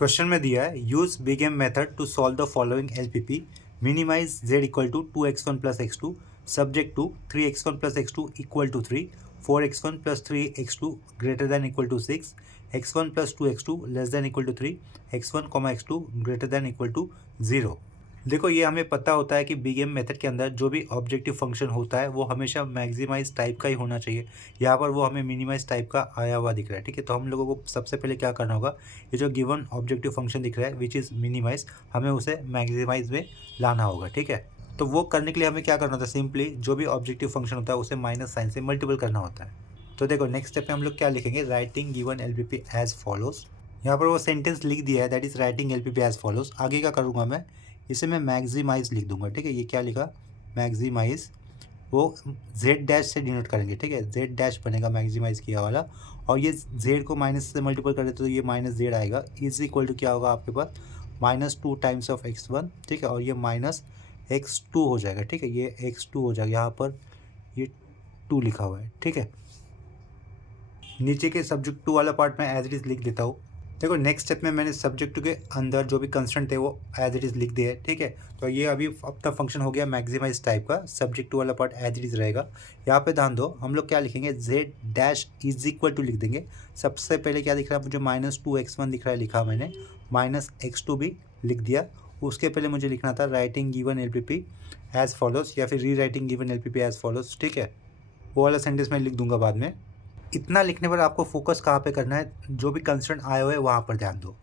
Question में दिया है use big M method to solve the following LPP minimize z equal to 2x1 plus x2 subject to 3x1 plus x2 equal to 3 4x1 plus 3x2 greater than equal to 6 x1 plus 2x2 less than equal to 3 x1 x2 greater than equal to 0। देखो ये हमें पता होता है कि big M method के अंदर जो भी ऑब्जेक्टिव फंक्शन होता है वो हमेशा मैक्सिमाइज टाइप का ही होना चाहिए। यहाँ पर वो हमें मिनिमाइज टाइप का आया हुआ दिख रहा है, ठीक है। तो हम लोगों को सबसे पहले क्या करना होगा, ये जो गिवन ऑब्जेक्टिव फंक्शन दिख रहा है विच इज़ मिनिमाइज, हमें उसे मैक्सिमाइज में लाना होगा, ठीक है। तो वो करने के लिए हमें क्या करना होता है, सिंपली जो भी ऑब्जेक्टिव फंक्शन होता है उसे माइनस साइन से मल्टीपल करना होता है। तो देखो नेक्स्ट स्टेप में हम लोग क्या लिखेंगे, writing given LPP as follows. यहाँ पर वो सेंटेंस लिख दिया है, that is writing LPP as follows. आगे क्या करूँगा मैं, इसे मैं मैक्सिमाइज लिख दूंगा, ठीक है। ये क्या लिखा, मैक्सिमाइज, वो जेड डैश से डिनोट करेंगे, ठीक है। जेड डैश बनेगा मैक्सिमाइज किया वाला, और ये जेड को माइनस से मल्टीपल करें तो ये माइनस जेड आएगा, इज इक्वल टू क्या होगा आपके पास, -2 टाइम्स ऑफ x1, ठीक है। और ये -x2 हो जाएगा, ठीक है। ये x2 हो जाएगा, यहाँ पर ये 2 लिखा हुआ है, ठीक है। नीचे के सब्जेक्ट टू वाला पार्ट मैं एज इट इज़ लिख देता हूँ। देखो नेक्स्ट स्टेप में मैंने सब्जेक्ट के अंदर जो भी कंस्टेंट थे वो एज इट इज़ लिख दिए, ठीक है। तो ये अभी अपना फंक्शन हो गया मैक्सिमाइज टाइप का, सब्जेक्ट वाला पार्ट एज इट इज़ रहेगा। यहाँ पे ध्यान दो, हम लोग क्या लिखेंगे, Z dash is equal to लिख देंगे। सबसे पहले क्या दिख रहा है मुझे, -2x1 दिख रहा है, लिखा मैंने, -x2 भी लिख दिया। उसके पहले मुझे लिखना था writing given LPP as follows, या फिर rewriting given LPP as follows, ठीक है। वो वाला सेंटेंस मैं लिख दूंगा बाद में। इतना लिखने पर आपको फोकस कहाँ पे करना है, जो भी कंस्टेंट आए हुए हैं वहाँ पर ध्यान दो।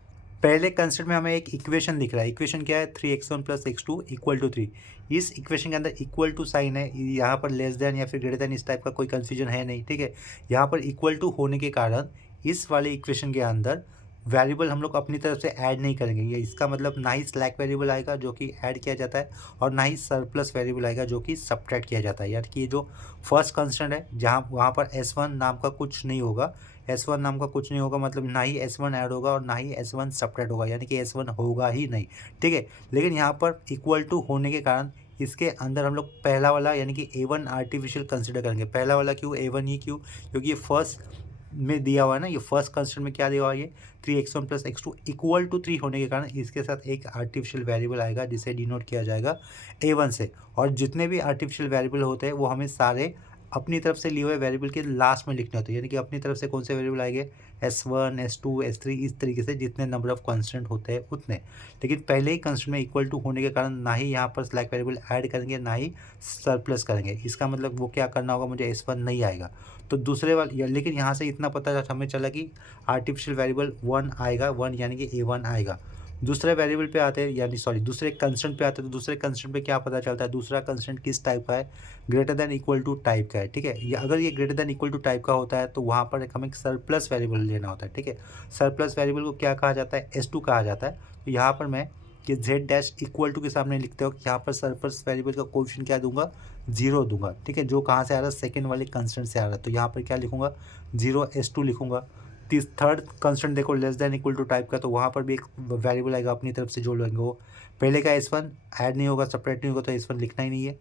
पहले कंस्टेंट में हमें एक इक्वेशन दिख रहा है, इक्वेशन क्या है, 3x1 plus x2 equal to 3। इस इक्वेशन के अंदर इक्वल टू साइन है, यहाँ पर लेस देन या फिर ग्रेटर देन इस टाइप का कोई कन्फ्यूजन है नहीं, ठीक है। यहाँ पर इक्वल टू होने के कारण इस वाले इक्वेशन के अंदर वेरिएबल हम लोग अपनी तरफ से ऐड नहीं करेंगे। ये इसका मतलब ना ही स्लैक वेरिएबल आएगा जो कि ऐड किया जाता है, और ना ही सरप्लस वेरिएबल आएगा जो कि सब्ट्रैक्ट किया जाता है। यानी कि ये जो फर्स्ट कंस्टेंट है जहाँ वहाँ पर S1 नाम का कुछ नहीं होगा, S1 नाम का कुछ नहीं होगा, मतलब ना ही S1 ऐड होगा और ना ही S1 सब्ट्रैक्ट होगा, यानी कि S1 होगा ही नहीं, ठीक है। लेकिन यहाँ पर इक्वल टू होने के कारण इसके अंदर हम लोग पहला वाला यानी कि A1 आर्टिफिशियल कंसिडर करेंगे। पहला वाला क्यों, A1 ही क्यों, क्योंकि ये फर्स्ट में दिया हुआ है ना, ये फर्स्ट कंस्टेंट में क्या दिया हुआ है, ये 3x1 plus x2 equal to 3 होने के कारण इसके साथ एक आर्टिफिशियल वेरिएबल आएगा जिसे डिनोट किया जाएगा A1 से। और जितने भी आर्टिफिशियल वेरिएबल होते हैं वो हमें सारे अपनी तरफ से लिए हुए वेरिएबल के लास्ट में लिखने होते हैं, यानी कि अपनी तरफ से कौन से वेरिएबल आएंगे, S1 S2 S3, इस तरीके से जितने नंबर ऑफ कॉन्स्टेंट होते हैं उतने। लेकिन पहले ही कंस्टेंट में इक्वल टू होने के कारण ना ही यहाँ पर स्लैक वेरिएबल ऐड करेंगे ना ही सरप्लस करेंगे। इसका मतलब वो क्या करना होगा, मुझे S1 नहीं आएगा। तो दूसरे वाले लेकिन यहाँ से इतना पता हमें चला कि आर्टिफिशियल वेरिएबल 1 आएगा, 1 यानी कि A1 आएगा। दूसरे वेरिएबल पे आते हैं, यानी सॉरी दूसरे कंस्टेंट पे आते हैं, तो दूसरे कंस्टेंट पे क्या पता चलता है, दूसरा कंस्टेंट किस टाइप का है, greater than equal to type का है, ठीक है। ये अगर ये greater than equal to type का होता है तो वहाँ पर एक हमें सरप्लस वेरिएबल लेना होता है, ठीक है। सरप्लस वेरिएबल को क्या कहा जाता है, S2 कहा जाता है। तो यहाँ पर मैं कि जेड डैश इक्वल टू के सामने लिखते हो, यहाँ पर सरप्लस वेरिएबल का कोएफिशिएंट क्या दूंगा, 0 दूंगा, ठीक है। जो कहाँ से आ रहा है, सेकेंड वाले कंस्टेंट से आ रहा है, तो यहाँ पर क्या लिखूंगा, 0 S2 लिखूंगा। थर्ड कंस्टेंट देखो less than equal to type का, तो वहाँ पर भी एक वेरिएबल आएगा अपनी तरफ से जो लेंगे वो। पहले का S1 ऐड नहीं होगा, सेपरेट नहीं होगा, तो S1 लिखना ही नहीं है।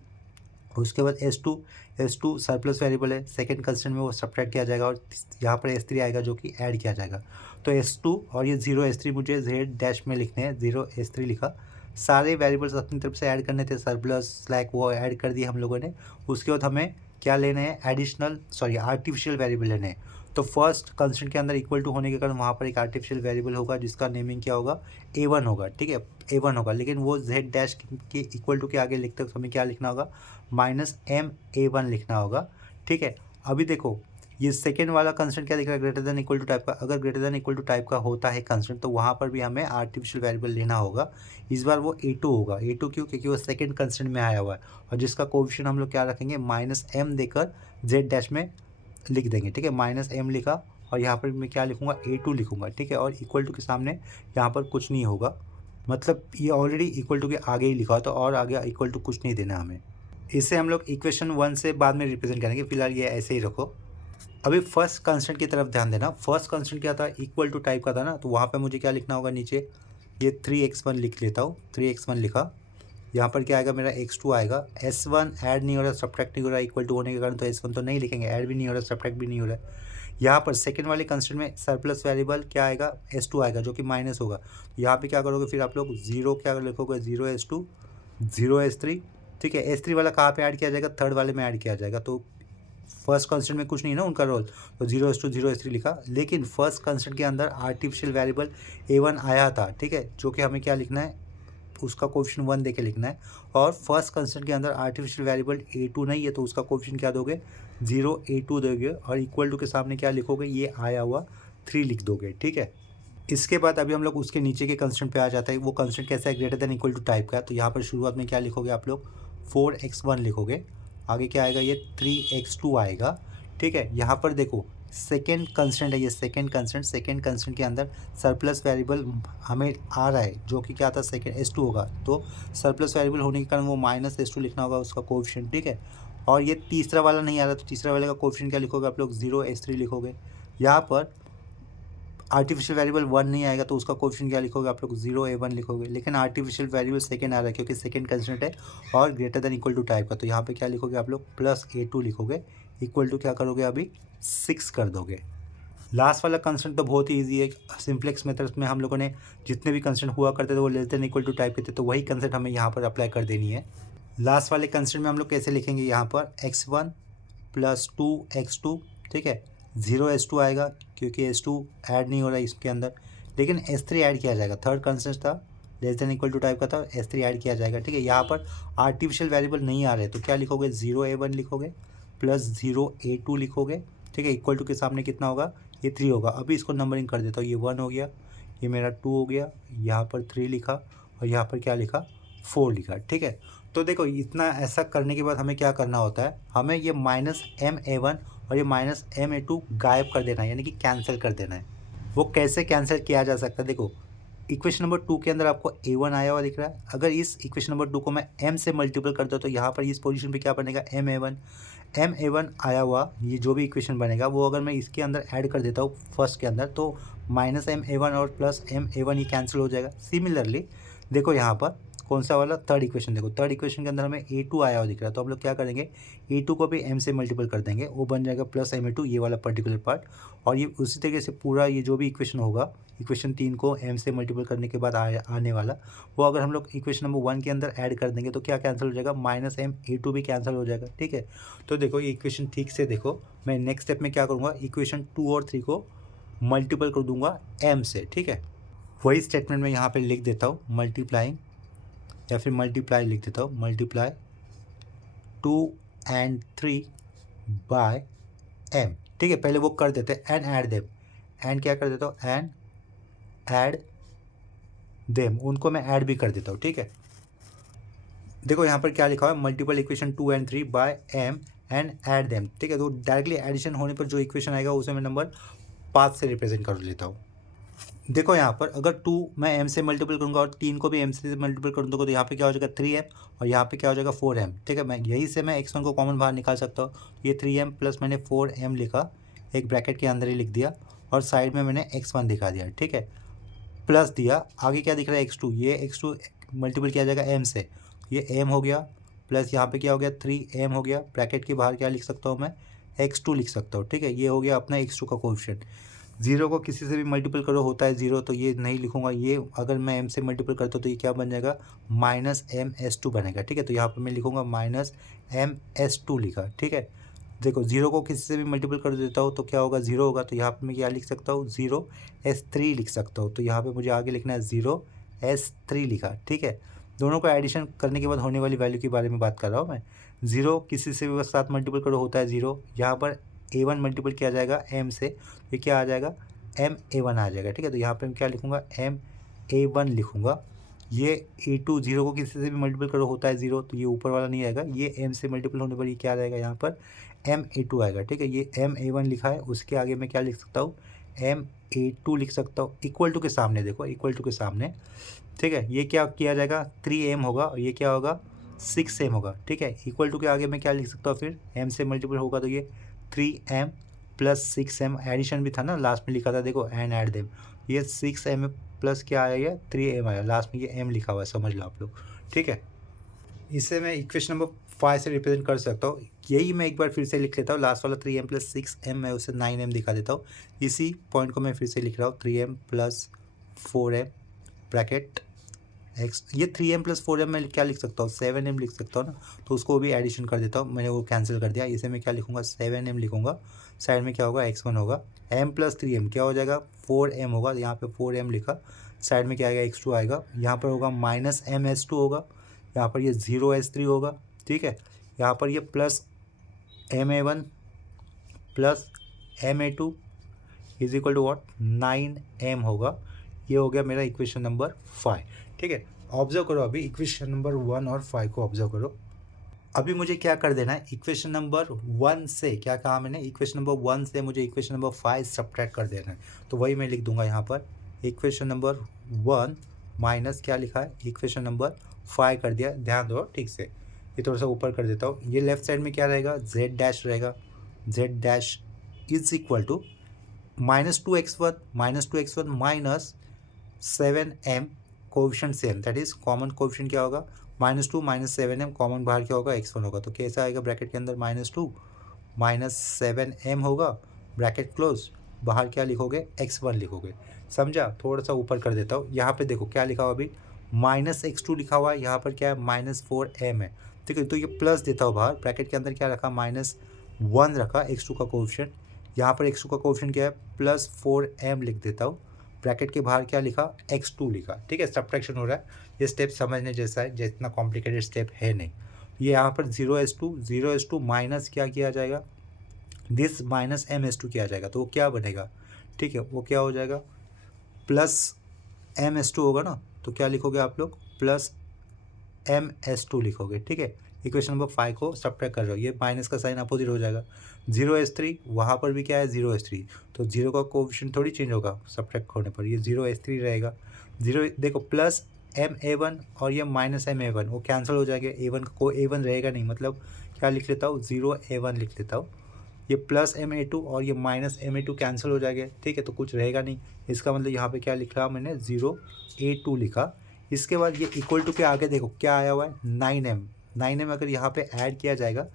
उसके बाद S2 सरप्लस वेरिएबल है, सेकंड कंस्टेंट में वो सब्ट्रैक्ट किया जाएगा, और यहाँ पर S3 आएगा जो कि ऐड किया जाएगा। तो S2 और ये 0 S3 मुझे जेड डैश में लिखने हैं, 0 S3 लिखा। सारे वेरिएबल्स अपनी तरफ से ऐड करने थे, सरप्लस स्लैक वो ऐड कर दिए हम लोगों ने। उसके बाद हमें क्या लेने हैं, आर्टिफिशियल वेरिएबल लेने हैं। तो फर्स्ट कंस्टेंट के अंदर इक्वल टू होने के कारण वहाँ पर एक आर्टिफिशियल वेरिएबल होगा जिसका नेमिंग क्या होगा, A1 होगा, ठीक है, A1 होगा। लेकिन वो जेड डैश के इक्वल टू के आगे लिखते तो हमें क्या लिखना होगा, -MA1 लिखना होगा, ठीक है। अभी देखो ये सेकेंड वाला कंस्टेंट क्या दिख रहा है, greater than equal to type का। अगर greater than equal to type का होता है कंस्टेंट तो वहाँ पर भी हमें आर्टिफिशियल वेरिएबल लेना होगा। इस बार वो A2 होगा, A2 क्यों, क्योंकि वो सेकेंड कंस्टेंट में आया हुआ है, और जिसका कोएफिशिएंट हम लोग क्या रखेंगे, -M देकर जेड डैश में लिख देंगे, ठीक है। -M लिखा, और यहाँ पर मैं क्या लिखूँगा, A2 लिखूँगा, ठीक है। और इक्वल टू के सामने यहाँ पर कुछ नहीं होगा, मतलब ये ऑलरेडी इक्वल टू के आगे ही लिखा हो, तो और आगे इक्वल टू कुछ नहीं देना हमें। इसे हम लोग इक्वेशन 1 से बाद में रिप्रेजेंट करेंगे, फिलहाल ये ऐसे ही रखो। अभी फर्स्ट कंस्टेंट की तरफ ध्यान देना। फर्स्ट कंस्टेंट क्या था, इक्वल टू टाइप का था ना, तो वहाँ पे मुझे क्या लिखना होगा, नीचे ये 3x1 लिख लेता हूँ, 3x1 लिखा। यहाँ पर क्या आएगा, मेरा x2 आएगा। S1 ऐड नहीं हो रहा, सब्ट्रैक्ट नहीं हो रहा, इक्वल टू होने के कारण, तो S1 तो नहीं लिखेंगे, ऐड भी नहीं हो रहा, सब्ट्रैक्ट भी नहीं हो रहा है। यहाँ पर सेकंड वाले कंस्टेंट में सरप्लस वेरिएबल क्या आएगा, S2 आएगा, जो कि माइनस होगा। यहाँ पे क्या करोगे फिर आप लोग 0 क्या लिखोगे, 0 S2 0 S3, ठीक है। S3 वाला कहाँ पे ऐड किया जाएगा, थर्ड वाले में ऐड किया जाएगा। तो फर्स्ट कंस्टेंट में कुछ नहीं है ना उनका रोल, तो 0 S2 0 S3 लिखा। लेकिन फर्स्ट कंस्टेंट के अंदर आर्टिफिशियल वेरिएबल A1 आया था, ठीक है, जो कि हमें क्या लिखना है, उसका कोएफिशिएंट 1 देके लिखना है। और फर्स्ट कंस्टेंट के अंदर आर्टिफिशियल वेरिएबल A2 नहीं है, तो उसका कोएफिशिएंट क्या दोगे, 0 A2 दोगे, और इक्वल टू के सामने क्या लिखोगे, ये आया हुआ 3 लिख दोगे, ठीक है। इसके बाद अभी हम लोग उसके नीचे के कंस्टेंट पे आ जाता है। वो कंस्टेंट कैसा है, greater than equal to type का है। तो यहाँ पर शुरुआत में क्या लिखोगे आप लोग, 4x1 लिखोगे। आगे क्या आएगा, ये 3x2 आएगा, ठीक है। यहाँ पर देखो सेकेंड कंस्टेंट है, ये सेकेंड कंस्टेंट के अंदर सरप्लस वेरिएबल हमें आ रहा है, जो कि क्या था, सेकेंड S2 होगा। तो सरप्लस वेरिएबल होने के कारण वो माइनस S2 लिखना होगा उसका कोएफिशिएंट, ठीक है। और ये तीसरा वाला नहीं आ रहा, तो तीसरा वाले का कोएफिशिएंट क्या लिखोगे आप लोग, 0 S3 लिखोगे। यहाँ पर आर्टिफिशियल वेरिएबल 1 नहीं आएगा, तो उसका कोएफिशिएंट क्या लिखोगे आप लोग, 0 A1 लिखोगे। लेकिन आर्टिफिशियल वेरिएबल सेकंड आ रहा है, क्योंकि सेकंड कंस्टेंट है और greater than equal to type का। तो यहाँ पे क्या लिखोगे आप लोग, प्लस A2 लिखोगे, इक्वल टू क्या करोगे, अभी 6 कर दोगे। लास्ट वाला कंस्टेंट तो बहुत ही ईजी है। सिंप्लेक्स मेथड्स में हम लोगों ने जितने भी कंस्टेंट हुआ करते थे वो less than equal to type के थे, तो वही कंस्टेंट हमें यहाँ पर अप्लाई कर देनी है। लास्ट वाले कंस्टेंट में हम लोग कैसे लिखेंगे, यहाँ पर x1 प्लस 2x2, ठीक है। 0 S2 आएगा, क्योंकि S2 ऐड नहीं हो रहा है इसके अंदर, लेकिन S3 ऐड किया जाएगा। थर्ड कंस्टेंट था, less than equal to type का था, S3 ऐड किया जाएगा, ठीक है। यहाँ पर आर्टिफिशियल वेरिएबल नहीं आ रहे, तो क्या लिखोगे, 0 A1 लिखोगे प्लस 0 A2 लिखोगे, ठीक है। इक्वल टू के सामने कितना होगा, ये 3 होगा। अभी इसको नंबरिंग कर देता हूँ, ये 1 हो गया, ये मेरा 2 हो गया, यहाँ पर 3 लिखा, और यहाँ पर क्या लिखा, 4 लिखा, ठीक है। तो देखो इतना ऐसा करने के बाद हमें क्या करना होता है, हमें ये -MA1 और ये -MA2 गायब कर देना है, यानी कि कैंसिल कर देना है। वो कैसे कैंसिल किया जा सकता है, देखो इक्वेशन नंबर 2 के अंदर आपको A1 आया हुआ दिख रहा है। अगर इस इक्वेशन नंबर 2 को मैं M से मल्टीपल करता हूँ, तो यहाँ पर इस पोजीशन पे क्या बनेगा, MA1 आया हुआ, ये जो भी इक्वेशन बनेगा वो अगर मैं इसके अंदर ऐड कर देता हूँ फर्स्ट के अंदर, तो -MA1 और प्लस MA1 ये कैंसिल हो जाएगा। सिमिलरली देखो यहाँ पर कौन सा वाला, थर्ड इक्वेशन, देखो थर्ड इक्वेशन के अंदर हमें A2 आया हुआ दिख रहा है, तो हम लोग क्या करेंगे, A2 को भी M से मल्टीपल कर देंगे, वो बन जाएगा प्लस MA2, ये वाला पर्टिकुलर पार्ट। और ये उसी तरीके से पूरा ये जो भी इक्वेशन होगा, इक्वेशन 3 को M से मल्टीपल करने के बाद आने वाला, वो अगर हम लोग इक्वेशन नंबर 1 के अंदर ऐड कर देंगे, तो क्या कैंसिल हो जाएगा, -MA2 भी कैंसिल हो जाएगा, ठीक है। तो देखो ये इक्वेशन ठीक से देखो, मैं नेक्स्ट स्टेप में क्या करूँगा, इक्वेशन 2 और 3 को मल्टीपल कर दूंगा M से, ठीक है। वही स्टेटमेंट मैं यहाँ पे लिख देता हूँ, मल्टीप्लाइंग, या फिर मल्टीप्लाई लिख देता हूँ, मल्टीप्लाई 2 and 3 बाय M, ठीक है। पहले वो कर देते हैं, एंड ऐड देम, एंड क्या कर देता हूँ, एंड ऐड देम, उनको मैं ऐड भी कर देता हूँ, ठीक है। देखो यहाँ पर क्या लिखा हुआ है, multiple equation 2 and 3 by M and add them, ठीक है। तो डायरेक्टली एडिशन होने पर जो इक्वेशन आएगा उसे मैं नंबर 5 से रिप्रेजेंट कर लेता हूँ। देखो यहाँ पर अगर 2 मैं M से मल्टीपल करूँगा और 3 को भी M से मल्टीपल कर दूँगा, तो यहाँ पे क्या हो जाएगा 3M, और यहाँ पे क्या हो जाएगा 4M, ठीक है। मैं यही से मैं x1 को कॉमन बाहर निकाल सकता हूँ। ये 3M प्लस मैंने 4M लिखा, एक ब्रैकेट के अंदर ही लिख दिया, और साइड में मैंने x1 दिखा दिया, ठीक है, प्लस दिया। आगे क्या दिख रहा है, x2, ये x2 मल्टीपल किया जाएगा M से, ये M हो गया, प्लस यहाँ पे क्या हो गया, 3M हो गया। ब्रैकेट के बाहर क्या लिख सकता हूँ मैं, x2 लिख सकता हूँ, ठीक है। ये हो गया अपना x2 का कोएफिशिएंट। 0 को किसी से भी मल्टीपल करो होता है 0, तो ये नहीं लिखूंगा। ये अगर मैं M से मल्टीपल करता हूँ तो ये क्या बन जाएगा, -MS2 बनेगा, ठीक है। तो यहाँ पर मैं लिखूंगा -MS2 लिखा, ठीक है। देखो 0 को किसी से भी मल्टीपल कर देता हूँ तो क्या होगा, 0 होगा। तो यहाँ पर मैं क्या लिख सकता हूँ, 0S3 लिख सकता हूँ। तो यहाँ पे मुझे आगे लिखना है 0S3 लिखा, ठीक है। दोनों को एडिशन करने के बाद होने वाली वैल्यू के बारे में बात कर रहा हूँ मैं। 0 किसी से भी साथ मल्टीपल करो होता है 0, यहाँ पर A1 मल्टीपल किया जाएगा M से, ये क्या आ जाएगा, MA1 आ जाएगा, ठीक है। तो यहाँ पे मैं क्या लिखूँगा, MA1 लिखूँगा। ये A2 0 को किसी से भी मल्टीपल करो होता है 0, तो ये ऊपर वाला नहीं आएगा, ये M से मल्टीपल होने पर ये क्या आ जाएगा, यहाँ पर MA2 आएगा, ठीक है। ये MA1 लिखा है, उसके आगे मैं क्या लिख सकता हूँ, MA2 लिख सकता हूँ। इक्वल टू के सामने देखो, इक्वल टू के सामने, ठीक है। ये क्या किया जाएगा, 3M होगा, और ये क्या होगा, 6M होगा, ठीक है। इक्वल टू के आगे मैं क्या लिख सकता हूँ, फिर M से मल्टीपल होगा तो ये 3M प्लस 6M, एडिशन भी था ना, लास्ट में लिखा था देखो, एंड ऐड देम। ये 6M प्लस क्या आया, 3M आया, लास्ट में ये M लिखा हुआ है, समझ लो आप लोग, ठीक है। इससे मैं इक्वेशन नंबर 5 से रिप्रेजेंट कर सकता हूँ। यही मैं एक बार फिर से लिख लेता हूँ, लास्ट वाला 3m + 6m मैं उसे 9m दिखा देता हूँ। इसी पॉइंट को मैं फिर से लिख रहा हूँ, 3m + 4m ब्रैकेट x। ये 3m + 4m मैं क्या लिख सकता हूँ, 7m लिख सकता हूँ ना, तो उसको भी एडिशन कर देता हूँ। मैंने वो कैंसिल कर दिया, इसे मैं क्या लिखूँगा, 7m लिखूँगा। साइड में क्या होगा, x1 होगा। m + 3m क्या हो जाएगा, 4m होगा। यहाँ पे 4m लिखा, साइड में क्या आएगा, x2 आएगा। यहाँ पर होगा -ms2 होगा, यहाँ पर ये 0s3 होगा, ठीक है। यहाँ पर ये +ma1 + ma2 is equal to what, 9m होगा। ये हो गया मेरा इक्वेशन नंबर 5, ठीक है। ऑब्जर्व करो, अभी इक्वेशन नंबर 1 और 5 को ऑब्जर्व करो। अभी मुझे क्या कर देना है, इक्वेशन नंबर 1 से क्या कहा मैंने, इक्वेशन नंबर 1 से मुझे इक्वेशन नंबर 5 सब्ट्रैक्ट कर देना है। तो वही मैं लिख दूंगा यहाँ पर, इक्वेशन नंबर 1 माइनस क्या लिखा है, इक्वेशन नंबर 5 कर दिया। ध्यान दो ठीक से, ये थोड़ा सा ऊपर कर देता हूँ। ये लेफ्ट साइड में क्या रहेगा, z' रहेगा। z' is equal to -2x1 minus 7m coefficient same, that is common coefficient क्या होगा, -2 -7m, कॉमन बाहर क्या होगा, x1 होगा। तो कैसा आएगा, ब्रैकेट के अंदर -2 -7m होगा, ब्रैकेट क्लोज, बाहर क्या लिखोगे, x1 लिखोगे। समझा, थोड़ा सा ऊपर कर देता हूँ। यहाँ पे देखो क्या लिखा हुआ, अभी -x2 लिखा हुआ है, यहाँ पर क्या है, -4m है, ठीक है। तो ये प्लस देता हूँ बाहर, ब्रैकेट के अंदर क्या रखा, -1 रखा x2 का कोएफिशिएंट। यहाँ पर x2 का कोएफिशिएंट क्या है, +4m लिख देता हूँ। ब्रैकेट के बाहर क्या लिखा, x2 लिखा, ठीक है। सब्ट्रैक्शन हो रहा है, ये स्टेप समझने जैसा है, जितना कॉम्प्लिकेटेड स्टेप है नहीं। ये यहाँ पर 0s2 माइनस क्या किया जाएगा, दिस -ms2 किया जाएगा, तो वो क्या बनेगा, ठीक है। वो क्या हो जाएगा, +ms2 होगा ना, तो क्या लिखोगे आप लोग, +ms2 लिखोगे, ठीक है। इक्वेशन नंबर 5 को सब्ट्रैक्ट कर रहे हो, ये माइनस का साइन अपोजिट हो जाएगा। 0s3 वहाँ पर भी क्या है, 0s3, तो 0 का कोएफिशिएंट थोड़ी चेंज होगा सब्ट्रैक्ट होने पर, ये 0s3 रहेगा। 0 देखो +ma1 और ये -ma1 वो कैंसिल हो जाएगा, a1 को a1 रहेगा नहीं, मतलब क्या लिख लेता हूँ, 0a1 लिख लेता हूँ। ये +ma2 और ये -ma2 कैंसिल हो जाएगा, ठीक है, तो कुछ रहेगा नहीं। इसका मतलब यहाँ पे क्या लिखा मैंने, 0a2 लिखा। इसके बाद ये इक्वल टू के आगे देखो क्या आया हुआ है, 9m अगर यहाँ पे ऐड किया जाएगा,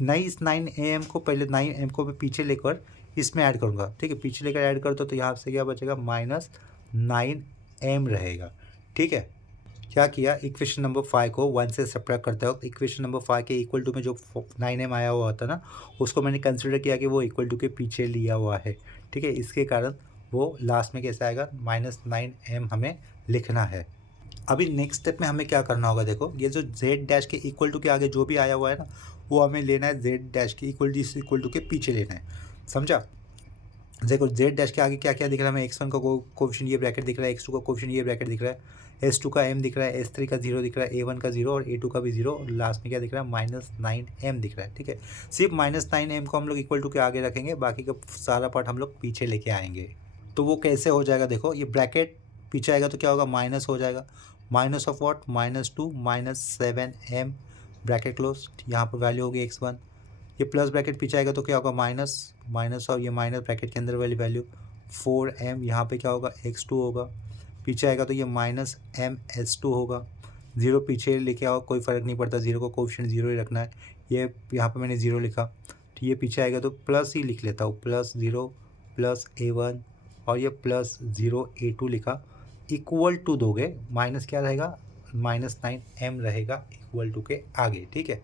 नहीं, इस 9am को पहले 9m को मैं पीछे लेकर इसमें ऐड करूँगा, ठीक है। पीछे लेकर ऐड कर दो तो यहाँ से क्या बचेगा, -9m रहेगा, ठीक है। क्या किया, इक्वेशन नंबर 5 को 1 से सब्ट्रैक्ट करते वक्त इक्वेशन नंबर 5 के इक्वल टू में जो 9m आया हुआ था ना, उसको मैंने कंसिडर किया कि वो इक्वल टू के पीछे लिया हुआ है, ठीक है। इसके कारण वो लास्ट में कैसा आएगा, -9m हमें लिखना है। अभी नेक्स्ट स्टेप में हमें क्या करना होगा, देखो ये जो z' के इक्वल टू के आगे जो भी आया हुआ है ना, वो हमें लेना है z' के इक्वल टू के पीछे लेना है, समझा। देखो z' के आगे क्या क्या दिख रहा है, हमें x1 का कोएफिशिएंट ये ब्रैकेट दिख रहा है, x2 का कोएफिशिएंट ये ब्रैकेट दिख रहा है, s2 का m दिख रहा है, s3 का 0 दिख रहा है, a1 का 0 और a2 का भी 0, और लास्ट में क्या दिख रहा है, -9m दिख रहा है, ठीक है। सिर्फ -9m को हम लोग इक्वल टू के आगे रखेंगे, बाकी का सारा पार्ट हम लोग पीछे लेके आएंगे। तो वो कैसे हो जाएगा, देखो ये ब्रैकेट पीछे आएगा तो क्या होगा, माइनस हो जाएगा, minus of what, -2 -7m bracket close, यहाँ पर वैल्यू होगी x1। ये प्लस ब्रैकेट पीछे आएगा तो क्या होगा, माइनस और ये माइनस ब्रैकेट के अंदर वाली वैल्यू 4m, यहाँ पे क्या होगा, x2 होगा। पीछे आएगा तो ये -ms2 होगा। 0 पीछे लेके आओ, कोई फ़र्क नहीं पड़ता, 0 का कोएफिशिएंट 0 ही रखना है। ये यहाँ पे मैंने 0 लिखा, तो ये पीछे आएगा तो प्लस ही लिख लेता हूँ, +0 +a1 और ये +0a2 लिखा, इक्वल टू दोगे, माइनस क्या रहेगा, -9m रहेगा इक्वल टू के आगे, ठीक है।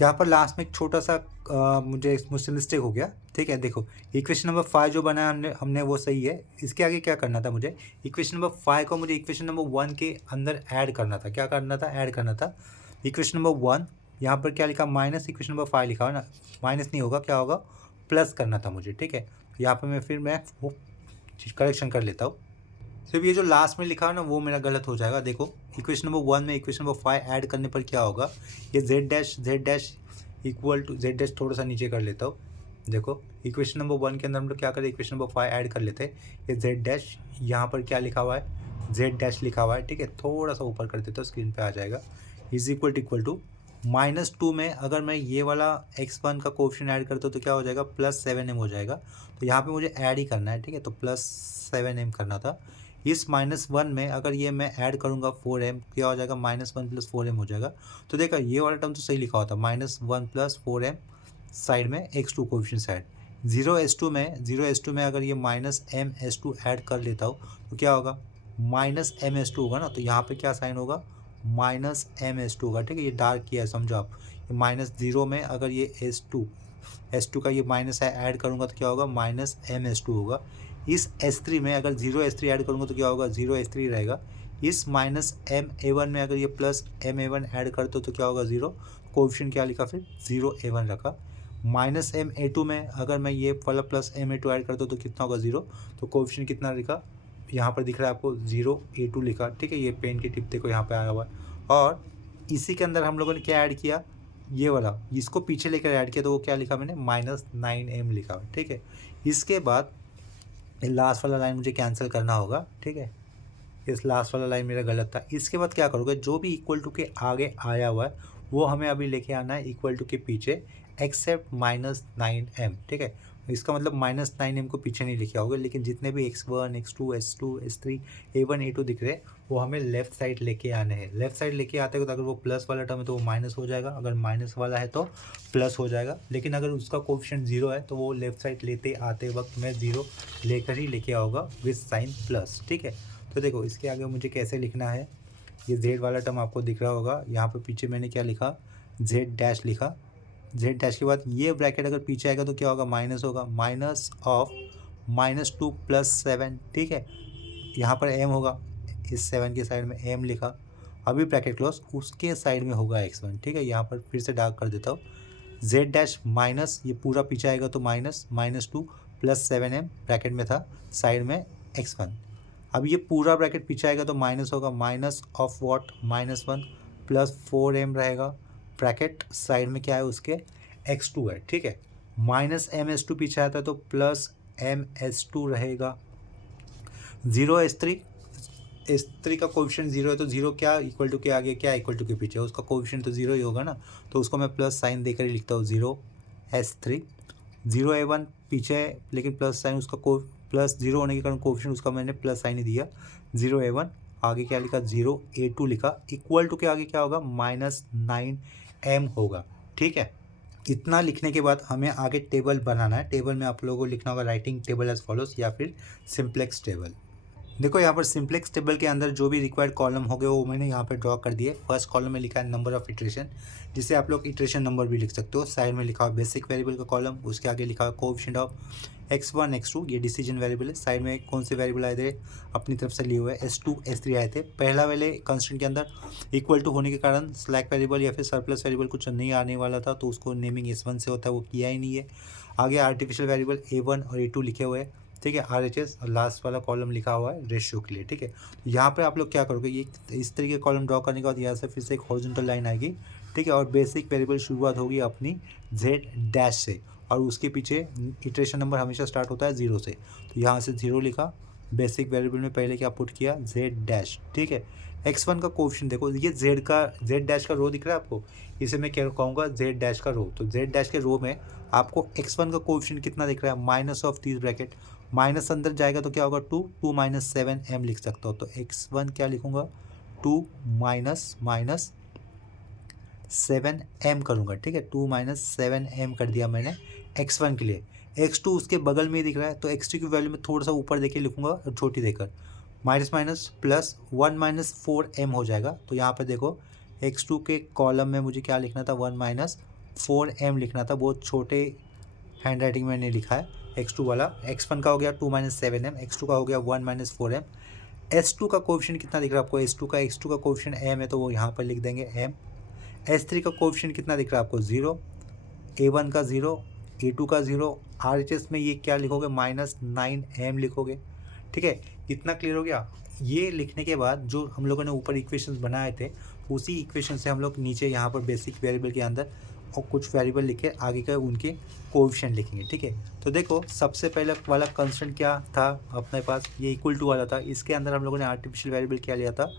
यहाँ पर लास्ट में एक छोटा सा मुझसे मिस्टेक हो गया, ठीक है। देखो इक्वेशन नंबर 5 जो बनाया हमने वो सही है। इसके आगे क्या करना था मुझे, इक्वेशन नंबर 5 को मुझे इक्वेशन नंबर 1 के अंदर ऐड करना था। क्या करना था, ऐड करना था इक्वेशन नंबर 1। यहाँ पर क्या लिखा, माइनस इक्वेशन नंबर 5 लिखा हो ना, माइनस नहीं होगा, क्या होगा, प्लस करना था मुझे, ठीक है। तो यहाँ पर मैं वो करेक्शन कर लेता हूँ। सिर्फ ये जो लास्ट में लिखा है ना, वो मेरा गलत हो जाएगा। देखो इक्वेशन नंबर 1 में इक्वेशन नंबर 5 ऐड करने पर क्या होगा, ये z' इक्वल टू z' थोड़ा सा नीचे कर लेता हूँ। देखो इक्वेशन नंबर 1 के अंदर हम लोग क्या करें, इक्वेशन नंबर 5 ऐड कर लेते हैं। ये z' यहाँ पर क्या लिखा हुआ है, z' लिखा हुआ है, ठीक है। थोड़ा सा ऊपर कर देता हूँ, स्क्रीन पे आ जाएगा। इज इक्वल टू -2 में अगर मैं ये वाला x1 का कोएफिशिएंट ऐड करता हूँ तो क्या हो जाएगा, +7m हो जाएगा। तो यहाँ पे मुझे ऐड ही करना है, ठीक है, तो +7m करना था। इस -1 में अगर ये मैं ऐड करूँगा 4m, क्या हो जाएगा, -1 + 4m हो जाएगा। तो देखा ये वाला टर्म तो सही लिखा होता, -1 + 4m साइड में x2 कोएफिशिएंट साइड। 0s2 में अगर ये -ms2 ऐड कर लेता हूँ तो क्या होगा, -ms2 होगा ना। तो यहाँ पे क्या साइन होगा, -ms2 होगा, ठीक है। ये डार्क किया है, समझो आप। -0 में अगर ये S2 का ये माइनस है ऐड करूँगा तो क्या होगा, -ms2 होगा। इस S3 में अगर 0s3 ऐड करूँगा तो क्या होगा, 0s3 रहेगा। इस -ma1 में अगर ये +ma1 ऐड करते हो तो क्या होगा, 0। कोएफिशिएंट क्या लिखा फिर, 0a1 रखा। -ma2 में अगर मैं ये वाला +ma2 ऐड करता हूँ तो कितना होगा, 0। तो कोएफिशिएंट कितना लिखा, यहाँ पर दिख रहा है आपको 0a2 लिखा, ठीक है। ये पेन की टिप देखो यहाँ पे आया हुआ है। और इसी के अंदर हम लोगों ने क्या ऐड किया, ये वाला, इसको पीछे लेकर ऐड किया तो वो क्या लिखा मैंने, -9m लिखा, ठीक है। इसके बाद लास्ट वाला लाइन मुझे कैंसिल करना होगा, ठीक है। इस लास्ट वाला लाइन मेरा गलत था। इसके बाद क्या करोगे, जो भी इक्वल टू के आगे आया हुआ है वो हमें अभी लेके आना है इक्वल टू के पीछे, एक्सेप्ट -9m, ठीक है। इसका मतलब -9m को पीछे नहीं लिखे आओगे, लेकिन जितने भी x1 x2 s2 s3 a1 a2 दिख रहे हैं वो हमें लेफ्ट साइड लेके आने हैं। लेफ्ट साइड लेके आते हो तो अगर वो प्लस वाला टर्म है तो वो माइनस हो जाएगा, अगर माइनस वाला है तो प्लस हो जाएगा। लेकिन अगर उसका कोएफिशिएंट 0 है तो वो लेफ्ट साइड लेते आते वक्त मैं 0 लेकर ही लेके आऊँगा विथ साइन प्लस, ठीक है। तो देखो इसके आगे मुझे कैसे लिखना है, ये z वाला टर्म आपको दिख रहा होगा, यहाँ पे पीछे मैंने क्या लिखा, z' लिखा। z' के बाद ये ब्रैकेट अगर पीछे आएगा तो क्या होगा, माइनस होगा, माइनस ऑफ -2 + 7, ठीक है। यहाँ पर m होगा, इस 7 के साइड में m लिखा। अभी ब्रैकेट क्लोज, उसके साइड में होगा x1, ठीक है। यहाँ पर फिर से डार्क कर देता हूँ, z' माइनस, ये पूरा पीछे आएगा तो -2 + 7m ब्रैकेट में था, साइड में x1। अब ये पूरा ब्रैकेट पीछे आएगा तो माइनस होगा, माइनस ऑफ वॉट, -1 + 4m रहेगा। ब्रैकेट साइड में क्या है उसके, x2 है, ठीक है। -ms2 पीछे आता है तो +ms2 रहेगा। 0s3 का कोएफिशिएंट 0 है तो 0 क्या इक्वल टू के आगे, क्या इक्वल टू के पीछे, उसका कोएफिशिएंट तो 0 ही होगा ना। तो उसको मैं प्लस साइन देकर ही लिखता हूँ, 0s3। 0a1 पीछे है लेकिन प्लस साइन उसका प्लस 0 होने के कारण कोएफिशिएंट उसका मैंने प्लस साइन ही दिया, 0a1। आगे क्या लिखा, 0a2 लिखा। इक्वल टू के आगे क्या होगा, -9m होगा, ठीक है। इतना लिखने के बाद हमें आगे टेबल बनाना है। टेबल में आप लोगों को लिखना होगा राइटिंग टेबल एज फॉलोस या फिर सिंप्लेक्स टेबल। देखो यहाँ पर सिंप्लेक्स टेबल के अंदर जो भी रिक्वायर्ड कॉलम हो गए वो मैंने यहाँ पे ड्रॉ कर दिए। फर्स्ट कॉलम में लिखा है नंबर ऑफ इटरेशन, जिसे आप लोग इटरेशन नंबर भी लिख सकते हो। साइड में लिखा हुआ बेसिक वेरिएबल का कॉलम, उसके आगे लिखा हुआ कोएफिशिएंट ऑफ x1 x2, ये डिसीजन वेरिएबल है। साइड में कौन से वेरिएबल आए थे अपनी तरफ से लिए हुए, s2 s3 आए थे। पहला वाले कंस्टेंट के अंदर इक्वल टू होने के कारण स्लैक वेरिएबल या फिर सरप्लस वेरिएबल कुछ नहीं आने वाला था, तो उसको नेमिंग s1 से होता है, वो किया ही नहीं है। आगे आर्टिफिशियल वेरिएबल a1 और a2 लिखे हुए हैं, ठीक है। RHS और लास्ट वाला कॉलम लिखा हुआ है रेशियो के लिए, ठीक है। तो यहाँ पे आप लोग क्या करोगे, ये इस तरीके कॉलम ड्रॉ करने के बाद यहाँ से फिर से एक हॉरिजॉन्टल लाइन आएगी, ठीक है। और बेसिक वेरिएबल शुरुआत होगी अपनी z' से, और उसके पीछे इटरेशन नंबर हमेशा स्टार्ट होता है 0 से। तो यहाँ से 0 लिखा, बेसिक वेरिएबल में पहले क्या पुट किया, z', ठीक है। x1 का कोएफिशिएंट देखो, ये z' का रो दिख रहा है आपको, इसे मैं क्या कहूँगा, z' का रो। तो z' के रो में आपको x1 का कोएफिशिएंट कितना दिख रहा है, माइनस ऑफ 30 ब्रैकेट, माइनस अंदर जाएगा तो क्या होगा, 2 - 7m लिख सकता हो। तो x1 क्या लिखूँगा, 2 - 7m करूँगा, ठीक है। 2 - 7m कर दिया मैंने x1 के लिए। x2 उसके बगल में ही दिख रहा है तो x2 की वैल्यू में थोड़ा सा ऊपर देके लिखूँगा, छोटी देकर, माइनस माइनस प्लस 1 - 4m हो जाएगा। तो यहाँ पर देखो x2 के कॉलम में मुझे क्या लिखना था, 1 - 4m लिखना था, बहुत छोटे हैंड राइटिंग में नहीं लिखा है। x2 वाला, x1 का हो गया 2 - 7m, x2 का हो गया 1 - 4m। s2 का कोएफिशिएंट कितना दिख रहा है आपको, x2 का कोएफिशिएंट m है तो वो यहाँ पर लिख देंगे m। s3 का कोएफिशिएंट कितना दिख रहा है आपको, 0, a1 का 0, a2 का 0। RHS में ये क्या लिखोगे, -9m लिखोगे, ठीक है। इतना क्लियर हो गया। ये लिखने के बाद जो हम लोगों ने ऊपर इक्वेशंस बनाए थे, उसी इक्वेशन से हम लोग नीचे यहाँ पर बेसिक वेरिएबल के अंदर और कुछ वेरिएबल लिखे, आगे का उनके कोएफिशिएंट लिखेंगे, ठीक है। तो देखो सबसे पहले वाला कंस्टेंट क्या था अपने पास, ये इक्वल टू वाला था। इसके अंदर हम लोगों ने आर्टिफिशियल वेरिएबल क्या लिया था,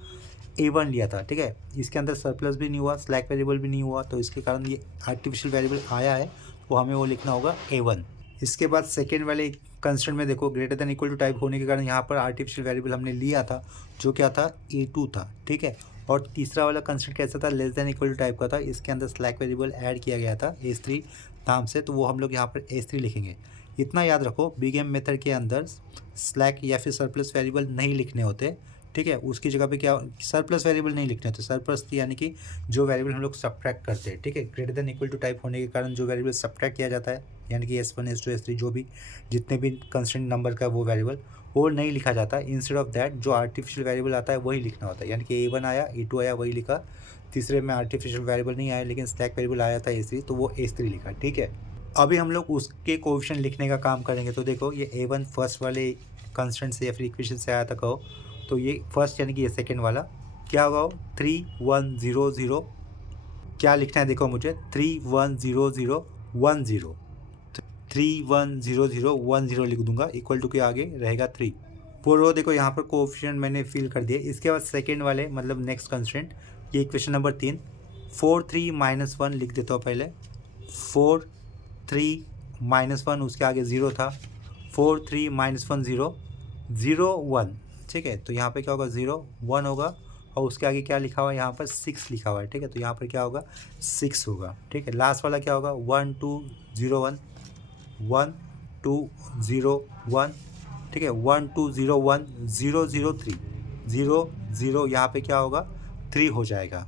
a1 लिया था, ठीक है। इसके अंदर सरप्लस भी नहीं हुआ, स्लैक वेरिएबल भी नहीं हुआ, तो इसके कारण ये आर्टिफिशियल वेरिएबल आया है, तो हमें वो लिखना होगा a1। इसके बाद सेकेंड वाले कंस्ट्रेंट में देखो greater than equal to type होने के कारण यहाँ पर आर्टिफिशियल वेरिएबल हमने लिया था जो क्या था A2 था, ठीक है। और तीसरा वाला कंस्ट्रेंट कैसा था, less than equal to type का था, इसके अंदर स्लैक वेरिएबल ऐड किया गया था S3 नाम से, तो वो हम लोग यहाँ पर S3 लिखेंगे। इतना याद रखो, बिग एम मेथड के अंदर स्लैक या फिर सरप्लस वेरिएबल नहीं लिखने होते, ठीक है। उसकी जगह पे क्या, सरप्लस वेरिएबल नहीं लिखने होते। सरप्लस यानी कि जो वेरिएबल हम लोग सब्ट्रैक्ट करते हैं, ठीक है। Greater than equal to type होने के कारण जो वेरिएबल सब्ट्रैक्ट किया जाता है, यानी कि S1 S2 S3 जो भी जितने भी कंस्टेंट नंबर का वो वेरिएबल, वो नहीं लिखा जाता। इंस्टेड ऑफ दैट जो आर्टिफिशियल वेरिएबल आता है वही लिखना होता है, यानी कि A1 आया, A2 आया, वही लिखा। तीसरे में आर्टिफिशियल वेरिएबल नहीं आया लेकिन स्लैक वेरिएबल आया था S3, तो वो S3 लिखा, ठीक है। अभी हम लोग उसके कोएफिशिएंट लिखने का काम करेंगे। तो देखो ये A1 फर्स्ट वाले कंस्टेंट से या फिर इक्वेशन से आया था कहो, तो ये फर्स्ट यानी कि ये सेकेंड वाला क्या होगा, 3100। क्या लिखना है देखो मुझे, 310010, 310010 लिख दूंगा, इक्वल टू के आगे रहेगा 3। वो रो देखो यहाँ पर कोएफिशिएंट मैंने फिल कर दिया। इसके बाद सेकेंड वाले मतलब नेक्स्ट कंस्टेंट, ये इक्वेशन नंबर 3, 4 3 - 1 लिख देता हूँ पहले। 4 3 - 1, उसके आगे 0 था, 4 3 - 1 0 0 1, ठीक है। तो यहाँ पे क्या होगा, 0 1 होगा, और उसके आगे क्या लिखा हुआ है, यहाँ पर 6 लिखा हुआ है, ठीक है। तो यहाँ पर क्या होगा, 6 होगा, ठीक है। लास्ट वाला क्या होगा, 1 2 0 1 1 2 0 1, ठीक है। 1 2 0 1 0 0 3 0 0, यहाँ पे क्या होगा, 3 हो जाएगा।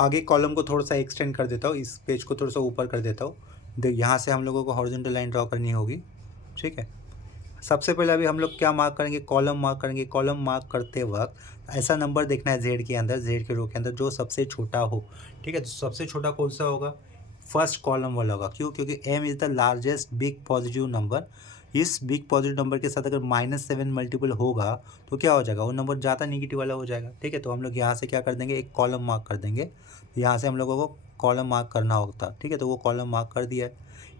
आगे कॉलम को थोड़ा सा एक्सटेंड कर देता हूँ, इस पेज को थोड़ा सा ऊपर कर देता हूँ। देख यहाँ से हम लोगों को हॉरिजॉन्टल लाइन ड्रॉ करनी होगी, ठीक है। सबसे पहले अभी हम लोग क्या मार्क करेंगे, कॉलम मार्क करेंगे। कॉलम मार्क करते वक्त ऐसा नंबर देखना है जेड के अंदर, जेड के रो के अंदर जो सबसे छोटा हो, ठीक है। तो सबसे छोटा कौन सा होगा, फर्स्ट कॉलम वाला होगा। क्यों, क्योंकि m is the largest big positive number. इस बिग पॉजिटिव नंबर के साथ अगर -7 मल्टीपल होगा तो क्या हो जाएगा, वो नंबर ज़्यादा निगेटिव वाला हो जाएगा, ठीक है। तो हम लोग यहाँ से क्या कर देंगे, एक कॉलम मार्क कर देंगे। यहाँ से हम लोगों को कॉलम मार्क करना होता, ठीक है। तो वो कॉलम मार्क कर दिया है।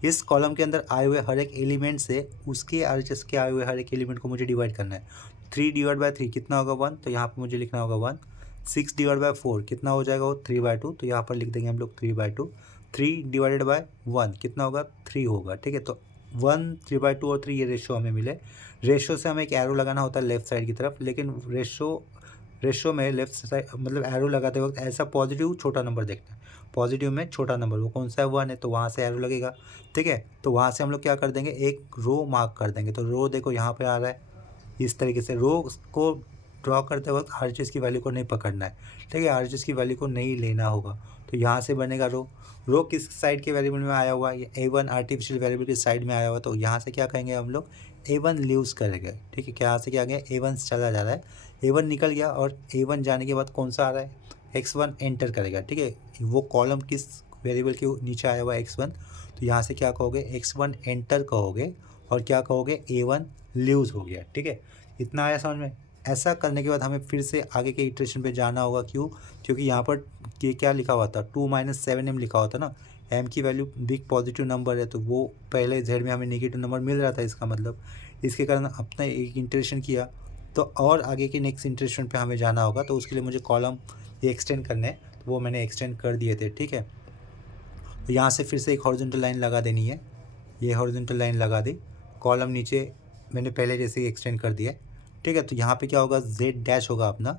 इस कॉलम के अंदर आए हुए हर एक एलिमेंट से उसके RHS के आए हुए हर एक एलिमेंट को मुझे डिवाइड करना है। 3/3 कितना होगा, 1, तो यहाँ पर मुझे लिखना होगा 1। 6/4 कितना हो जाएगा, वो 3/2, तो यहाँ पर लिख देंगे हम लोग 3/2। 3/1 कितना होगा, 3 होगा, ठीक है। तो 1 3/2 और 3 ये रेशो हमें मिले। रेशो से हमें एक एरो लगाना होता है लेफ्ट साइड की तरफ, लेकिन रेशो में लेफ्ट साइड मतलब एरो लगाते वक्त ऐसा पॉजिटिव छोटा नंबर देखना है। पॉजिटिव में छोटा नंबर वो कौन सा है, 1 है, तो वहाँ से एरो लगेगा, ठीक है। तो वहाँ से हम लोग क्या कर देंगे, एक रो मार्क कर देंगे। तो रो देखो यहाँ पे आ रहा है, इस तरीके से रो को ड्रॉ करते वक्त RHS की वैल्यू को नहीं पकड़ना है, ठीक है। RHS की वैल्यू को नहीं लेना होगा। तो यहाँ से बनेगा रो किस साइड के वेरिएबल में आया हुआ है, ये A1 आर्टिफिशियल वेरिएबल के साइड में आया हुआ है। तो यहाँ से क्या कहेंगे हम लोग, A1 लीव्स करेंगे, ठीक है। क्या यहाँ से क्या गया, A1 चला जा रहा है, A1 निकल गया, और A1 जाने के बाद कौन सा आ रहा है, X1 एंटर करेगा, ठीक है। वो कॉलम किस वेरिएबल के नीचे आया हुआ है, X1, तो यहाँ से क्या कहोगे, X1 एंटर कहोगे, और क्या कहोगे, A1 लीव्स हो गया, ठीक है। इतना आया समझ में। ऐसा करने के बाद हमें फिर से आगे के इटरेशन पे जाना होगा। क्यों, क्योंकि यहाँ पर ये क्या लिखा हुआ था, 2 - 7m लिखा हुआ था ना। m की वैल्यू बिग पॉजिटिव नंबर है, तो वो पहले z में हमें नेगेटिव नंबर मिल रहा था, इसका मतलब इसके कारण अपना एक इंटरेशन किया। तो और आगे के नेक्स्ट इंटरेशन पे हमें जाना होगा, तो उसके लिए मुझे कॉलम ये एक्सटेंड करने हैं, तो वो मैंने एक्सटेंड कर दिए थे, ठीक है। तो यहाँ से फिर से एक हॉरिजॉन्टल लाइन लगा देनी है, ये हॉरिजॉन्टल लाइन लगा दी। कॉलम नीचे मैंने पहले जैसे ही एक्सटेंड कर दिया, ठीक है। तो यहाँ पे क्या होगा, Z' होगा अपना।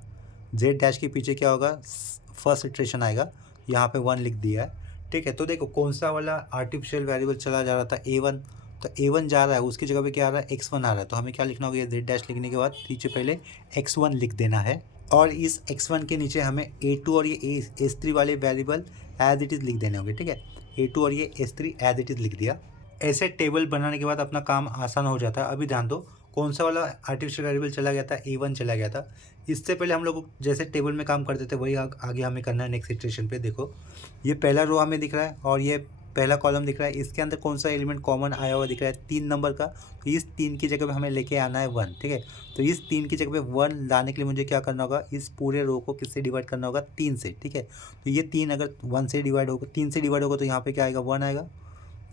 Z' के पीछे क्या होगा, फर्स्ट इटरेशन आएगा, यहाँ पे 1 लिख दिया है, ठीक है। तो देखो कौन सा वाला आर्टिफिशियल वेरिएबल चला जा रहा था, A1, तो A1 जा रहा है, उसकी जगह पे क्या आ रहा है, X1 आ रहा है। तो हमें क्या लिखना होगा, ये Z' लिखने के बाद नीचे पहले X1 लिख देना है, और इस X1 के नीचे हमें A2 और ये S3 वाले वेरिएबल एज इट इज़ लिख देने होंगे, ठीक है। A2 और ये S3 एज इट इज़ लिख दिया। ऐसे टेबल बनाने के बाद अपना काम आसान हो जाता है। अभी ध्यान दो, कौन सा वाला आर्टिफिशियल वेरिएबल चला गया था, A1 चला गया था। इससे पहले हम लोग जैसे टेबल में काम करते थे वही आगे हमें करना है नेक्स्ट इटरेशन पे। देखो ये पहला रो हमें दिख रहा है और ये पहला कॉलम दिख रहा है, इसके अंदर कौन सा एलिमेंट कॉमन आया हुआ दिख रहा है, 3 नंबर का। तो इस 3 की जगह पे हमें लेके आना है 1, ठीक है। तो इस 3 की जगह पे 1 लाने के लिए मुझे क्या करना होगा, इस पूरे रो को किससे डिवाइड करना होगा, 3 से, ठीक है। तो ये 3 अगर 1 से डिवाइड होगा, 3 से डिवाइड होगा, तो यहाँ पे क्या आएगा, 1 आएगा,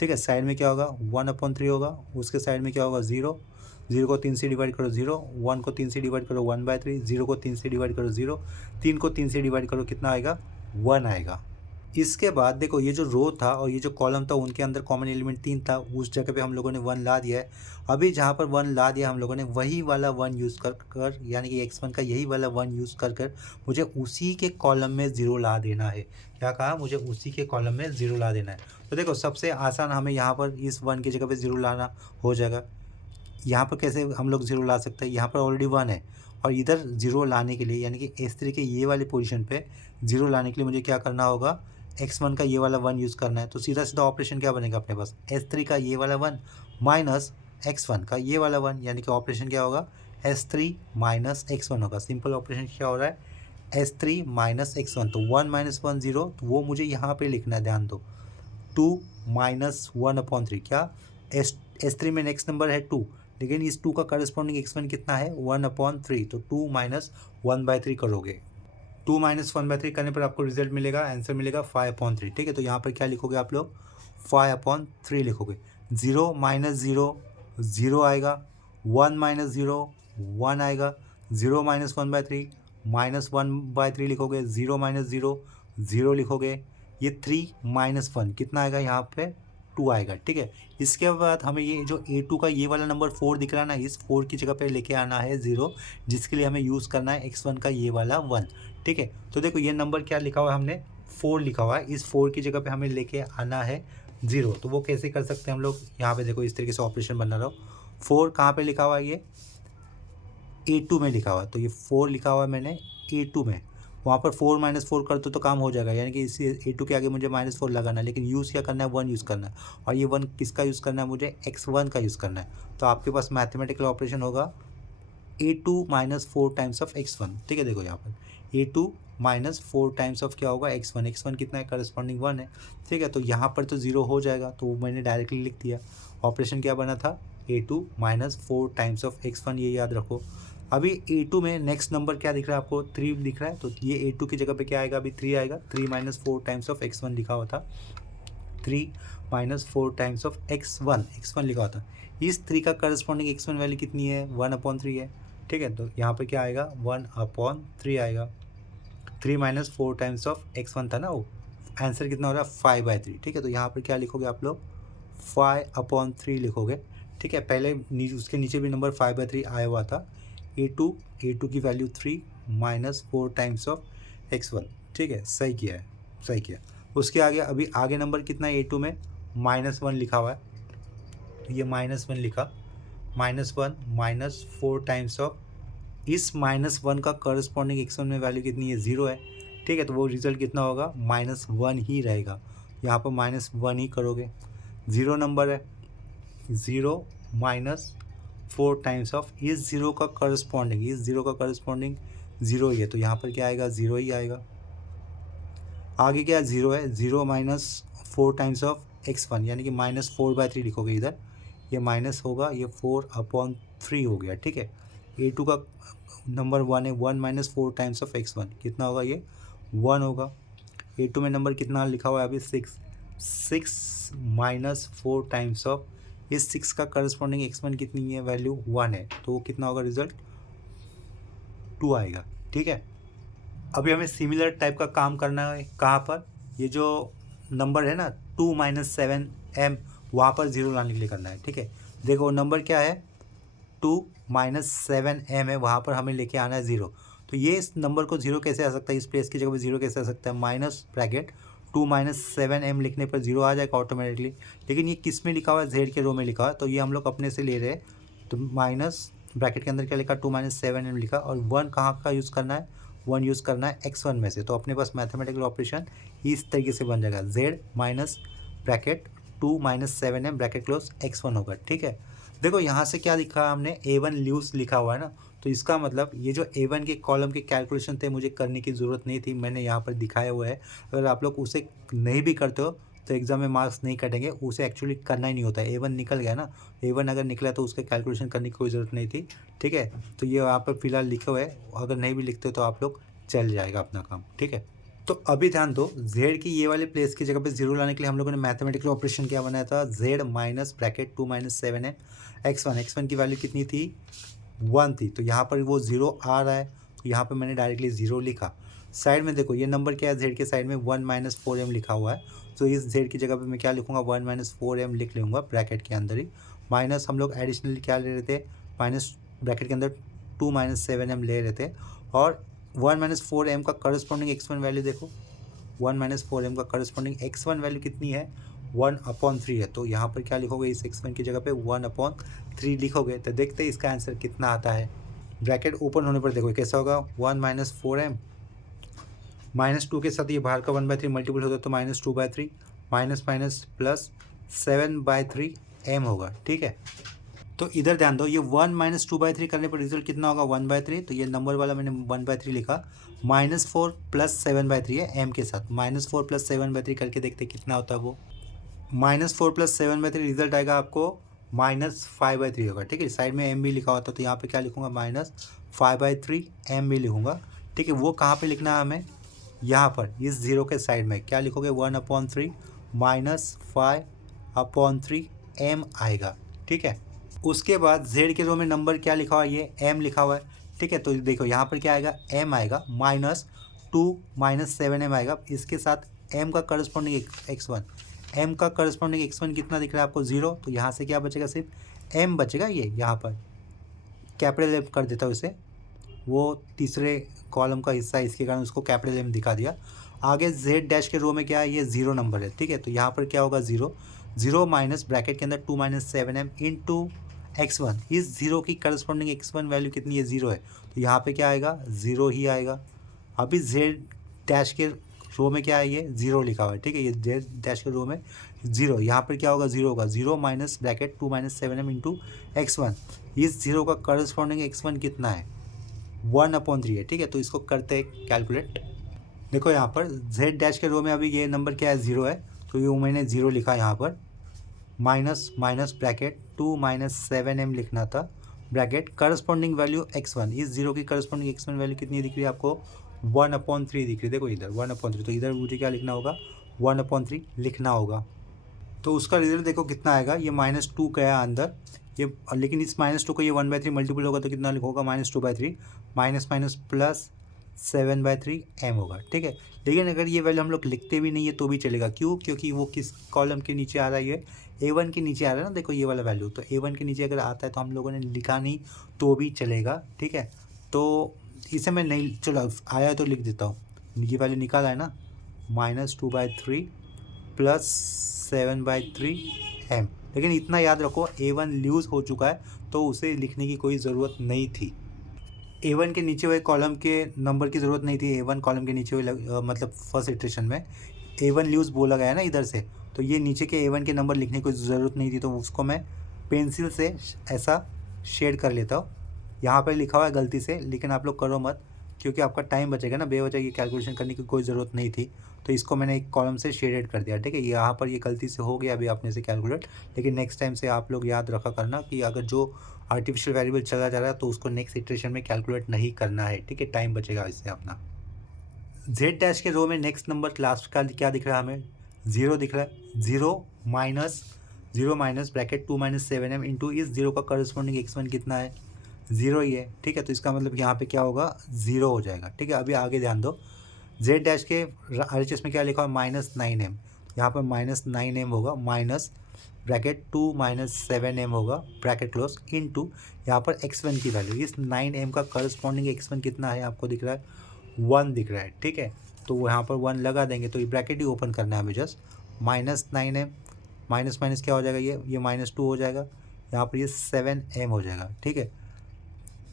ठीक है। साइड में क्या होगा, 1/3 होगा, उसके साइड में क्या होगा, 0। 0 को 3 से डिवाइड करो 0, 1 को 3 से डिवाइड करो 1/3, 0 को 3 से डिवाइड करो 0, 3 को 3 से डिवाइड करो कितना आएगा, 1 आएगा, इसके बाद देखो ये जो रो था और ये जो कॉलम था उनके अंदर कॉमन एलिमेंट 3 था, उस जगह पे हम लोगों ने 1 ला दिया है। अभी जहाँ पर 1 ला दिया हम लोगों ने वही वाला 1 यूज़ कर यानी कि x1 का यही वाला 1 यूज़ कर मुझे उसी के कॉलम में 0 ला देना है। क्या कहा? मुझे उसी के कॉलम में 0 ला देना है। तो देखो सबसे आसान हमें यहाँ पर इस 1 की जगह पे 0 लाना हो जाएगा। यहाँ पर कैसे हम लोग 0 ला सकते हैं? यहाँ पर ऑलरेडी 1 है और इधर 0 लाने के लिए यानी कि S3 के ये वाली पोजीशन पे 0 लाने के लिए मुझे क्या करना होगा? x1 का ये वाला 1 यूज़ करना है। तो सीधा-सीधा ऑपरेशन क्या बनेगा अपने पास? S3 का ये वाला 1 माइनस x1 का ये वाला 1 यानी कि ऑपरेशन क्या होगा? S3 माइनस x1 होगा। सिंपल ऑपरेशन क्या हो रहा है? S3 माइनस x1 तो 1 माइनस 1 0 तो वो मुझे यहाँ पे लिखना है, ध्यान दो। 2 माइनस 1/3 क्या? S3 में नेक्स्ट नंबर है 2, लेकिन इस 2 का करस्पॉन्डिंग x1 कितना है? 1/3 तो 2 माइनस 1/3 करोगे। 2 माइनस 1/3 करने पर आपको रिजल्ट मिलेगा, आंसर मिलेगा 5/3। ठीक है, तो यहाँ पर क्या लिखोगे आप लोग? 5/3 लिखोगे। 0 माइनस 0 0 आएगा, 1 माइनस 0 1 आएगा, 0 माइनस 1/3 माइनस 1/3 लिखोगे, 0 माइनस 0 0 लिखोगे। ये 3 माइनस 1 कितना आएगा? यहाँ पे 2 आएगा। ठीक है, इसके बाद हमें ये जो A2 का ये वाला नंबर 4 दिख रहा है ना, इस 4 की जगह पे लेके आना है 0, जिसके लिए हमें यूज़ करना है x1 का ये वाला 1। ठीक है, तो देखो ये नंबर क्या लिखा हुआ है हमने? 4 लिखा हुआ है। इस 4 की जगह पे हमें लेके आना है 0। तो वो कैसे कर सकते हैं हम लोग? यहाँ पे देखो इस तरीके से ऑपरेशन बना रहा हो। 4 कहाँ पे लिखा हुआ है? ये A2 में लिखा हुआ है। तो ये 4 लिखा हुआ है मैंने A2 में। वहाँ पर 4 माइनस 4 कर दो तो काम हो जाएगा, यानी कि इसी A2 के आगे मुझे -4 लगाना है, लेकिन यूज़ क्या करना है? 1 यूज़ करना है। और ये 1 किसका यूज़ करना है? मुझे x1 का यूज़ करना है। तो आपके पास मैथमेटिकल ऑपरेशन होगा A2 minus 4 times of x1। ठीक है, देखो यहाँ पर A2 माइनस 4 टाइम्स ऑफ क्या होगा? x1। x1 कितना है? करस्पॉन्डिंग 1 है। ठीक है, तो यहाँ पर तो 0 हो जाएगा, तो वो मैंने डायरेक्टली लिख दिया। ऑपरेशन क्या बना था? A2 minus 4 times of x1, ये याद रखो। अभी A2 में नेक्स्ट नंबर क्या दिख रहा है आपको? 3 दिख रहा है, तो ये A2 की जगह पे क्या आएगा? अभी 3 आएगा। 3 माइनस 4 टाइम्स ऑफ x1 लिखा हुआ था। 3 माइनस 4 टाइम्स ऑफ x1 लिखा हुआ था। इस 3 का करस्पॉन्डिंग x1 वैल्यू कितनी है? 1/3 है। ठीक है, तो यहाँ पे क्या आएगा? 1/3 आएगा। 3 माइनस 4 टाइम्स ऑफ x1 था ना वो। आंसर कितना हो रहा है? 5/3। ठीक है, तो यहाँ पर क्या लिखोगे आप लोग? 5/3 लिखोगे। ठीक है, पहले उसके नीचे भी नंबर 5/3 आया हुआ था। A2 की value 3 minus 4 times of x1। ठीक है, सही किया है, सही किया। उसके आगे अभी आगे नंबर कितना है? A2 में -1 लिखा हुआ है, तो ये -1 लिखा। -1 माइनस 4 टाइम्स ऑफ इस -1 का करस्पॉन्डिंग x1 में वैल्यू कितनी है? 0 है। ठीक है, तो वो रिजल्ट कितना होगा? -1 ही रहेगा। यहाँ पर -1 ही करोगे। 0 नंबर है, 0 माइनस 4 टाइम्स ऑफ इस 0 का करस्पॉन्डिंग 0 ही है, तो यहाँ पर क्या आएगा? 0 ही आएगा। आगे क्या 0 है? 0 माइनस 4 टाइम्स ऑफ x1 यानी कि -4/3 लिखोगे इधर। ये माइनस होगा, ये 4/3 हो गया। ठीक है, A2 का नंबर 1 है। 1 माइनस 4 टाइम्स ऑफ x1 कितना होगा? ये 1 होगा। A2 में नंबर कितना लिखा हुआ है अभी? 6 माइनस 4 टाइम्स ऑफ इस 6 का करस्पॉन्डिंग x1 कितनी है? वैल्यू 1 है, तो वो कितना होगा? रिजल्ट 2 आएगा। ठीक है, अभी हमें सिमिलर टाइप का काम करना है। कहाँ पर? ये जो नंबर है ना 2 माइनस 7m, वहाँ पर 0 लाने के लिए करना है। ठीक है, देखो नंबर क्या है? 2 माइनस 7m है, वहाँ पर हमें लेके आना है 0। तो ये इस नंबर को 0 कैसे आ सकता है? इस प्लेस की जगह पे 0 कैसे आ सकता है? माइनस ब्रैकेट 2 माइनस 7m लिखने पर 0 आ जाएगा ऑटोमेटिकली। लेकिन ये किस में लिखा हुआ है? जेड के रो में लिखा हुआ है, तो ये हम लोग अपने से ले रहे हैं। तो माइनस ब्रैकेट के अंदर क्या लिखा? 2 माइनस 7m लिखा, और 1 कहाँ का यूज़ करना है? 1 यूज़ करना है x1 में से। तो अपने पास मैथमेटिकल ऑपरेशन इस तरीके से बन जाएगा। z minus bracket 2 minus 7m bracket close x1 होगा। ठीक है, देखो यहाँ से क्या लिखा है हमने? A1 ल्यूज लिखा हुआ है ना, तो इसका मतलब ये जो A1 के कॉलम के कैलकुलेशन थे मुझे करने की ज़रूरत नहीं थी, मैंने यहाँ पर दिखाया हुआ है। अगर आप लोग उसे नहीं भी करते हो तो एग्ज़ाम में मार्क्स नहीं कटेंगे, उसे एक्चुअली करना ही नहीं होता है। A1 निकल गया ना, A1 अगर निकला तो उसका कैलकुलेशन करने की कोई ज़रूरत नहीं थी। ठीक है, तो ये यहाँ पर फिलहाल लिखे हुए है, अगर नहीं भी लिखते तो आप लोग चल जाएगा अपना काम। ठीक है, तो अभी ध्यान दो, z की ये वाले प्लेस की जगह पे 0 लाने के लिए हम लोगों ने मैथमेटिकल ऑपरेशन क्या बनाया था? z minus bracket 2 minus 7m x1 की वैल्यू कितनी थी? 1 थी, तो यहाँ पर वो 0 आ रहा है, तो यहाँ पे मैंने डायरेक्टली 0 लिखा। साइड में देखो ये नंबर क्या है, जेड के साइड में 1 माइनस 4m लिखा हुआ है, तो इस जेड की जगह पे मैं क्या लिखूँगा, 1 माइनस 4m लिख लूँगा ब्रैकेट के अंदर ही। माइनस हम लोग एडिशनली क्या ले रहे थे, माइनस ब्रैकेट के अंदर 2 माइनस 7m ले रहे थे, और 1 माइनस 4m का करस्पॉन्डिंग x1 वैल्यू देखो, 1 माइनस 4m का करस्पॉन्डिंग x1 वैल्यू कितनी है, 1/3 है। तो यहाँ पर क्या लिखोगे, इस x1 की जगह पे 1/3 लिखोगे, तो देखते हैं इसका आंसर कितना आता है। ब्रैकेट ओपन होने पर देखो कैसा होगा, 1 माइनस 4m माइनस 2 के साथ ये बाहर का 1/3 मल्टीपल होता है तो -2/3, माइनस माइनस प्लस 7/3m होगा, ठीक है। तो इधर ध्यान दो, ये 1 माइनस 2/3 करने पर रिजल्ट कितना होगा, 1/3, तो ये नंबर वाला मैंने 1/3 लिखा। -4 प्लस 7/3 है m के साथ, -4 प्लस 7/3 करके देखते कितना होता है वो। -4 प्लस 7/3 रिजल्ट आएगा आपको -5/3 होगा, ठीक है। साइड में m भी लिखा होता है तो यहाँ पे क्या लिखूँगा, -5/3m भी लिखूँगा, ठीक है। वो कहाँ पे लिखना है हमें, यहाँ पर इस 0 के साइड में क्या लिखोगे, 1/3 -5/3m आएगा, ठीक है। उसके बाद z के रो में नंबर क्या लिखा हुआ है, ये m लिखा हुआ है, ठीक है। तो देखो यहाँ पर क्या आएगा, m आएगा, -2 -7m आएगा, इसके साथ m का करस्पॉन्डिंग x1, m का करस्पॉन्डिंग x1 कितना दिख रहा है आपको, 0, तो यहाँ से क्या बचेगा, सिर्फ m बचेगा। ये यहाँ पर कैपिटल M कर देता हूँ इसे, वो तीसरे कॉलम का हिस्सा है इसके कारण उसको कैपिटल M दिखा दिया। आगे z डैश के रो में क्या है, ये 0 नंबर है, ठीक है। तो यहाँ पर क्या होगा, 0 माइनस ब्रैकेट के अंदर 2 माइनस 7m इंटू x1, इस 0 की करस्पॉन्डिंग x1 वैल्यू कितनी है, 0 है, तो यहाँ पे क्या आएगा, 0 ही आएगा। अभी z डैश के रो में क्या है, ये 0 लिखा हुआ है, ठीक है। ये z डैश के रो में 0, यहाँ पर क्या होगा, 0 होगा, 0 minus bracket 2 minus 7m into x1, इस 0 का करस्पॉन्डिंग x1 कितना है, 1/3 है, ठीक है। तो इसको करते हैं कैलकुलेट। देखो यहाँ पर z डैश के रो में अभी ये नंबर क्या है, 0 है, तो ये मैंने 0 लिखा यहाँ पर, minus minus bracket 2 minus 7m लिखना था, ब्रैकेट करस्पॉन्डिंग वैल्यू x1, इस 0 की करस्पॉन्डिंग x1 वैल्यू कितनी दिख रही है आपको, 1/3 दिख रही है, देखो इधर 1/3, तो इधर मुझे क्या लिखना होगा, 1/3 लिखना होगा। तो उसका रिजल्ट देखो कितना आएगा, ये -2 गया अंदर, ये लेकिन इस -2 को ये 1/3 मल्टीपल होगा तो कितना लिखोगा, -2/3 माइनस माइनस प्लस 7/3m होगा, ठीक है। लेकिन अगर ये वैल्यू हम लोग लिखते भी नहीं है तो भी चलेगा, क्यों, क्योंकि वो किस कॉलम के नीचे आ रहा है, ये A1 के नीचे आ रहा है ना, देखो ये वाला वैल्यू, तो A1 के नीचे अगर आता है तो हम लोगों ने लिखा नहीं तो भी चलेगा, ठीक है। तो इसे मैं नहीं, चलो आया तो लिख देता हूँ, ये वैल्यू निकाला है ना, -2/3 प्लस 7/3m, लेकिन इतना याद रखो A1 लूज़ हो चुका है तो उसे लिखने की कोई ज़रूरत नहीं थी। A1 के नीचे हुए कॉलम के नंबर की ज़रूरत नहीं थी, A1 कॉलम के नीचे हुए मतलब फर्स्ट इटरेशन में A1 लूज़ बोला गया है ना इधर से, तो ये नीचे के A1 के नंबर लिखने की ज़रूरत नहीं थी, तो उसको मैं पेंसिल से ऐसा शेड कर लेता हूँ। यहाँ पर लिखा हुआ है गलती से, लेकिन आप लोग करो मत, क्योंकि आपका टाइम बचेगा ना, बेवजह ये कैलकुलेशन करने की कोई ज़रूरत नहीं थी, तो इसको मैंने एक कॉलम से शेडेड कर दिया, ठीक है। यहाँ पर ये गलती से हो गया अभी अपने से कैलकुलेट, लेकिन नेक्स्ट टाइम से आप लोग याद रखा करना कि अगर जो आर्टिफिशियल वेरिएबल चला जा रहा है तो उसको नेक्स्ट इटरेशन में कैलकुलेट नहीं करना है, ठीक है, टाइम बचेगा इससे अपना। जेड डैश के रो में नेक्स्ट नंबर लास्ट का क्या दिख रहा है हमें, 0 दिख रहा है, 0 minus bracket 2 minus 7m into इस 0 का करस्पॉन्डिंग x1 कितना है, 0 ही है, ठीक है। तो इसका मतलब यहाँ पे क्या होगा, 0 हो जाएगा, ठीक है। अभी आगे ध्यान दो, जेड डैश के RHS में क्या लिखा है, -9m, यहाँ पर -9m होगा, माइनस ब्रैकेट 2 माइनस 7m होगा, ब्रैकेट क्लोज, इनटू यहाँ पर x1 की वैल्यू, इस 9m का करस्पॉन्डिंग x1 कितना है आपको दिख रहा है, 1 दिख रहा है, ठीक है। तो यहाँ पर 1 लगा देंगे, तो ये ब्रैकेट ही ओपन करना है हमें जस्ट, -9m माइनस माइनस क्या हो जाएगा, ये -2 हो जाएगा, यहाँ पर ये 7m हो जाएगा, ठीक है।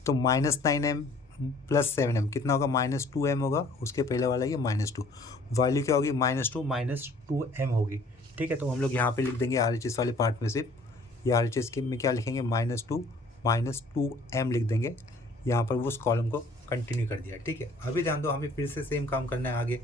तो -9m प्लस 7m कितना होगा, -2m होगा, उसके पहले वाला ये -2, वैल्यू क्या होगी, -2m होगी, ठीक है। तो हम लोग यहाँ पे लिख देंगे RHS वाले पार्ट में सिर्फ ये RHS के में क्या लिखेंगे, -2m लिख देंगे, यहाँ पर वो उस कॉलम को कंटिन्यू कर दिया, ठीक है। अभी ध्यान दो, हमें फिर से सेम काम करना है आगे।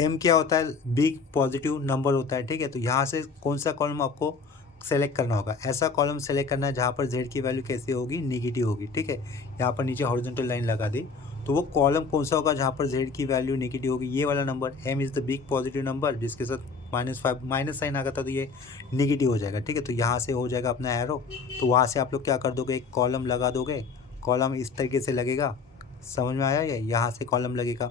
m क्या होता है, बिग पॉजिटिव नंबर होता है, ठीक है। तो यहाँ से कौन सा कॉलम आपको सेलेक्ट करना होगा, ऐसा कॉलम सेलेक्ट करना है जहाँ पर z की वैल्यू कैसी होगी, नेगेटिव होगी, ठीक है। यहाँ पर नीचे हॉरिजॉन्टल लाइन लगा दी, तो वो कॉलम कौन सा होगा जहाँ पर z की वैल्यू नेगेटिव होगी, ये वाला number m is the big positive number, जिसके साथ -5 माइनस साइन आ गया था तो ये नेगेटिव हो जाएगा, ठीक है। तो यहाँ से हो जाएगा अपना एरो, तो वहाँ से आप लोग क्या कर दोगे, एक कॉलम लगा दोगे, कॉलम इस तरीके से लगेगा, समझ में आया? यहाँ से कॉलम लगेगा,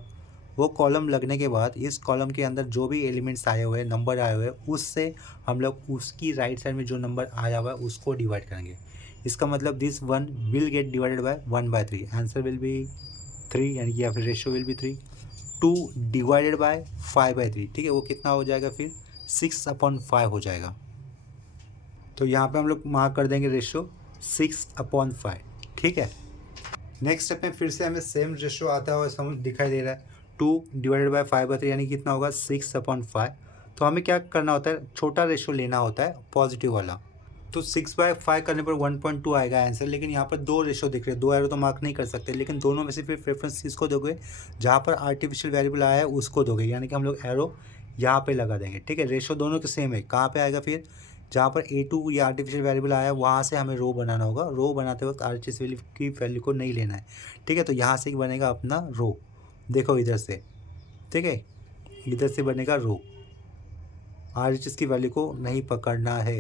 वो कॉलम लगने के बाद इस कॉलम के अंदर जो भी एलिमेंट्स आए हुए हैं, नंबर आए हुए हैं, उससे हम लोग उसकी राइट साइड में जो नंबर आया हुआ है उसको डिवाइड करेंगे। इसका मतलब this one will get divided by 1/3, answer will be 3, यानी कि या फिर ratio will be 3। 2 divided by 5/3, ठीक है, वो कितना हो जाएगा फिर 6/5 हो जाएगा। तो यहाँ पे हम लोग मार्क कर देंगे रेशियो 6/5, ठीक है। नेक्स्ट स्टेप में फिर से हमें सेम रेशियो आता हुआ समझ दिखाई दे रहा है, 2 डिवाइडेड बाय 5/3 यानी कितना होगा 6/5। तो हमें क्या करना होता है, छोटा रेशियो लेना होता है पॉजिटिव वाला। तो 6/5 करने पर 1.2 आएगा आंसर, लेकिन यहाँ पर दो रेशियो दिख रहे हैं, दो एरो तो मार्क नहीं कर सकते, लेकिन दोनों में से फिर प्रेफरेंस किसको दोगे, जहाँ पर आर्टिफिशियल वेरिएबल आया है उसको दोगे, यानी कि हम लोग एरो यहाँ पे लगा देंगे, ठीक है। रेशियो दोनों के सेम है, कहाँ पे आएगा फिर, जहाँ पर A2 या आर्टिफिशियल वेरिएबल आया है वहाँ से हमें रो बनाना होगा। रो बनाते वक्त आर्टिफिशियल की वैल्यू को नहीं लेना है, ठीक है। तो यहाँ से बनेगा अपना रो, देखो इधर से, ठीक है, इधर से बनेगा रो, आरएचएस की वैल्यू को नहीं पकड़ना है।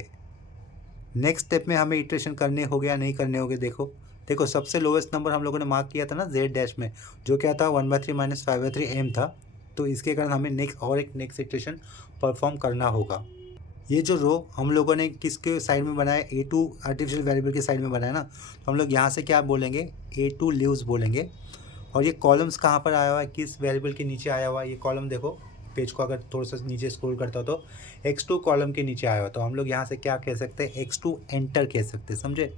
नेक्स्ट स्टेप में हमें इटरेशन करने हो गया नहीं करने हो गए, देखो सबसे लोवेस्ट नंबर हम लोगों ने मार्क किया था ना जेड डैश में, जो क्या था 1/3 - 5/3 m था। तो इसके कारण हमें नेक्स्ट इटरेशन परफॉर्म करना होगा। ये जो रो हम लोगों ने किसके साइड में बनाया, A2 आर्टिफिशियल वेरिएबल के साइड में बनाया ना, तो हम लोग यहाँ से क्या बोलेंगे, A2 लीव्स बोलेंगे। और ये कॉलम्स कहाँ पर आया हुआ है, किस वेरिएबल के नीचे आया हुआ है, ये कॉलम देखो, पेज को अगर थोड़ा सा नीचे स्क्रॉल करता हो तो x2 कॉलम के नीचे आया हुआ, तो हम लोग यहाँ से क्या कह सकते हैं, x2 एंटर कह सकते हैं, समझे।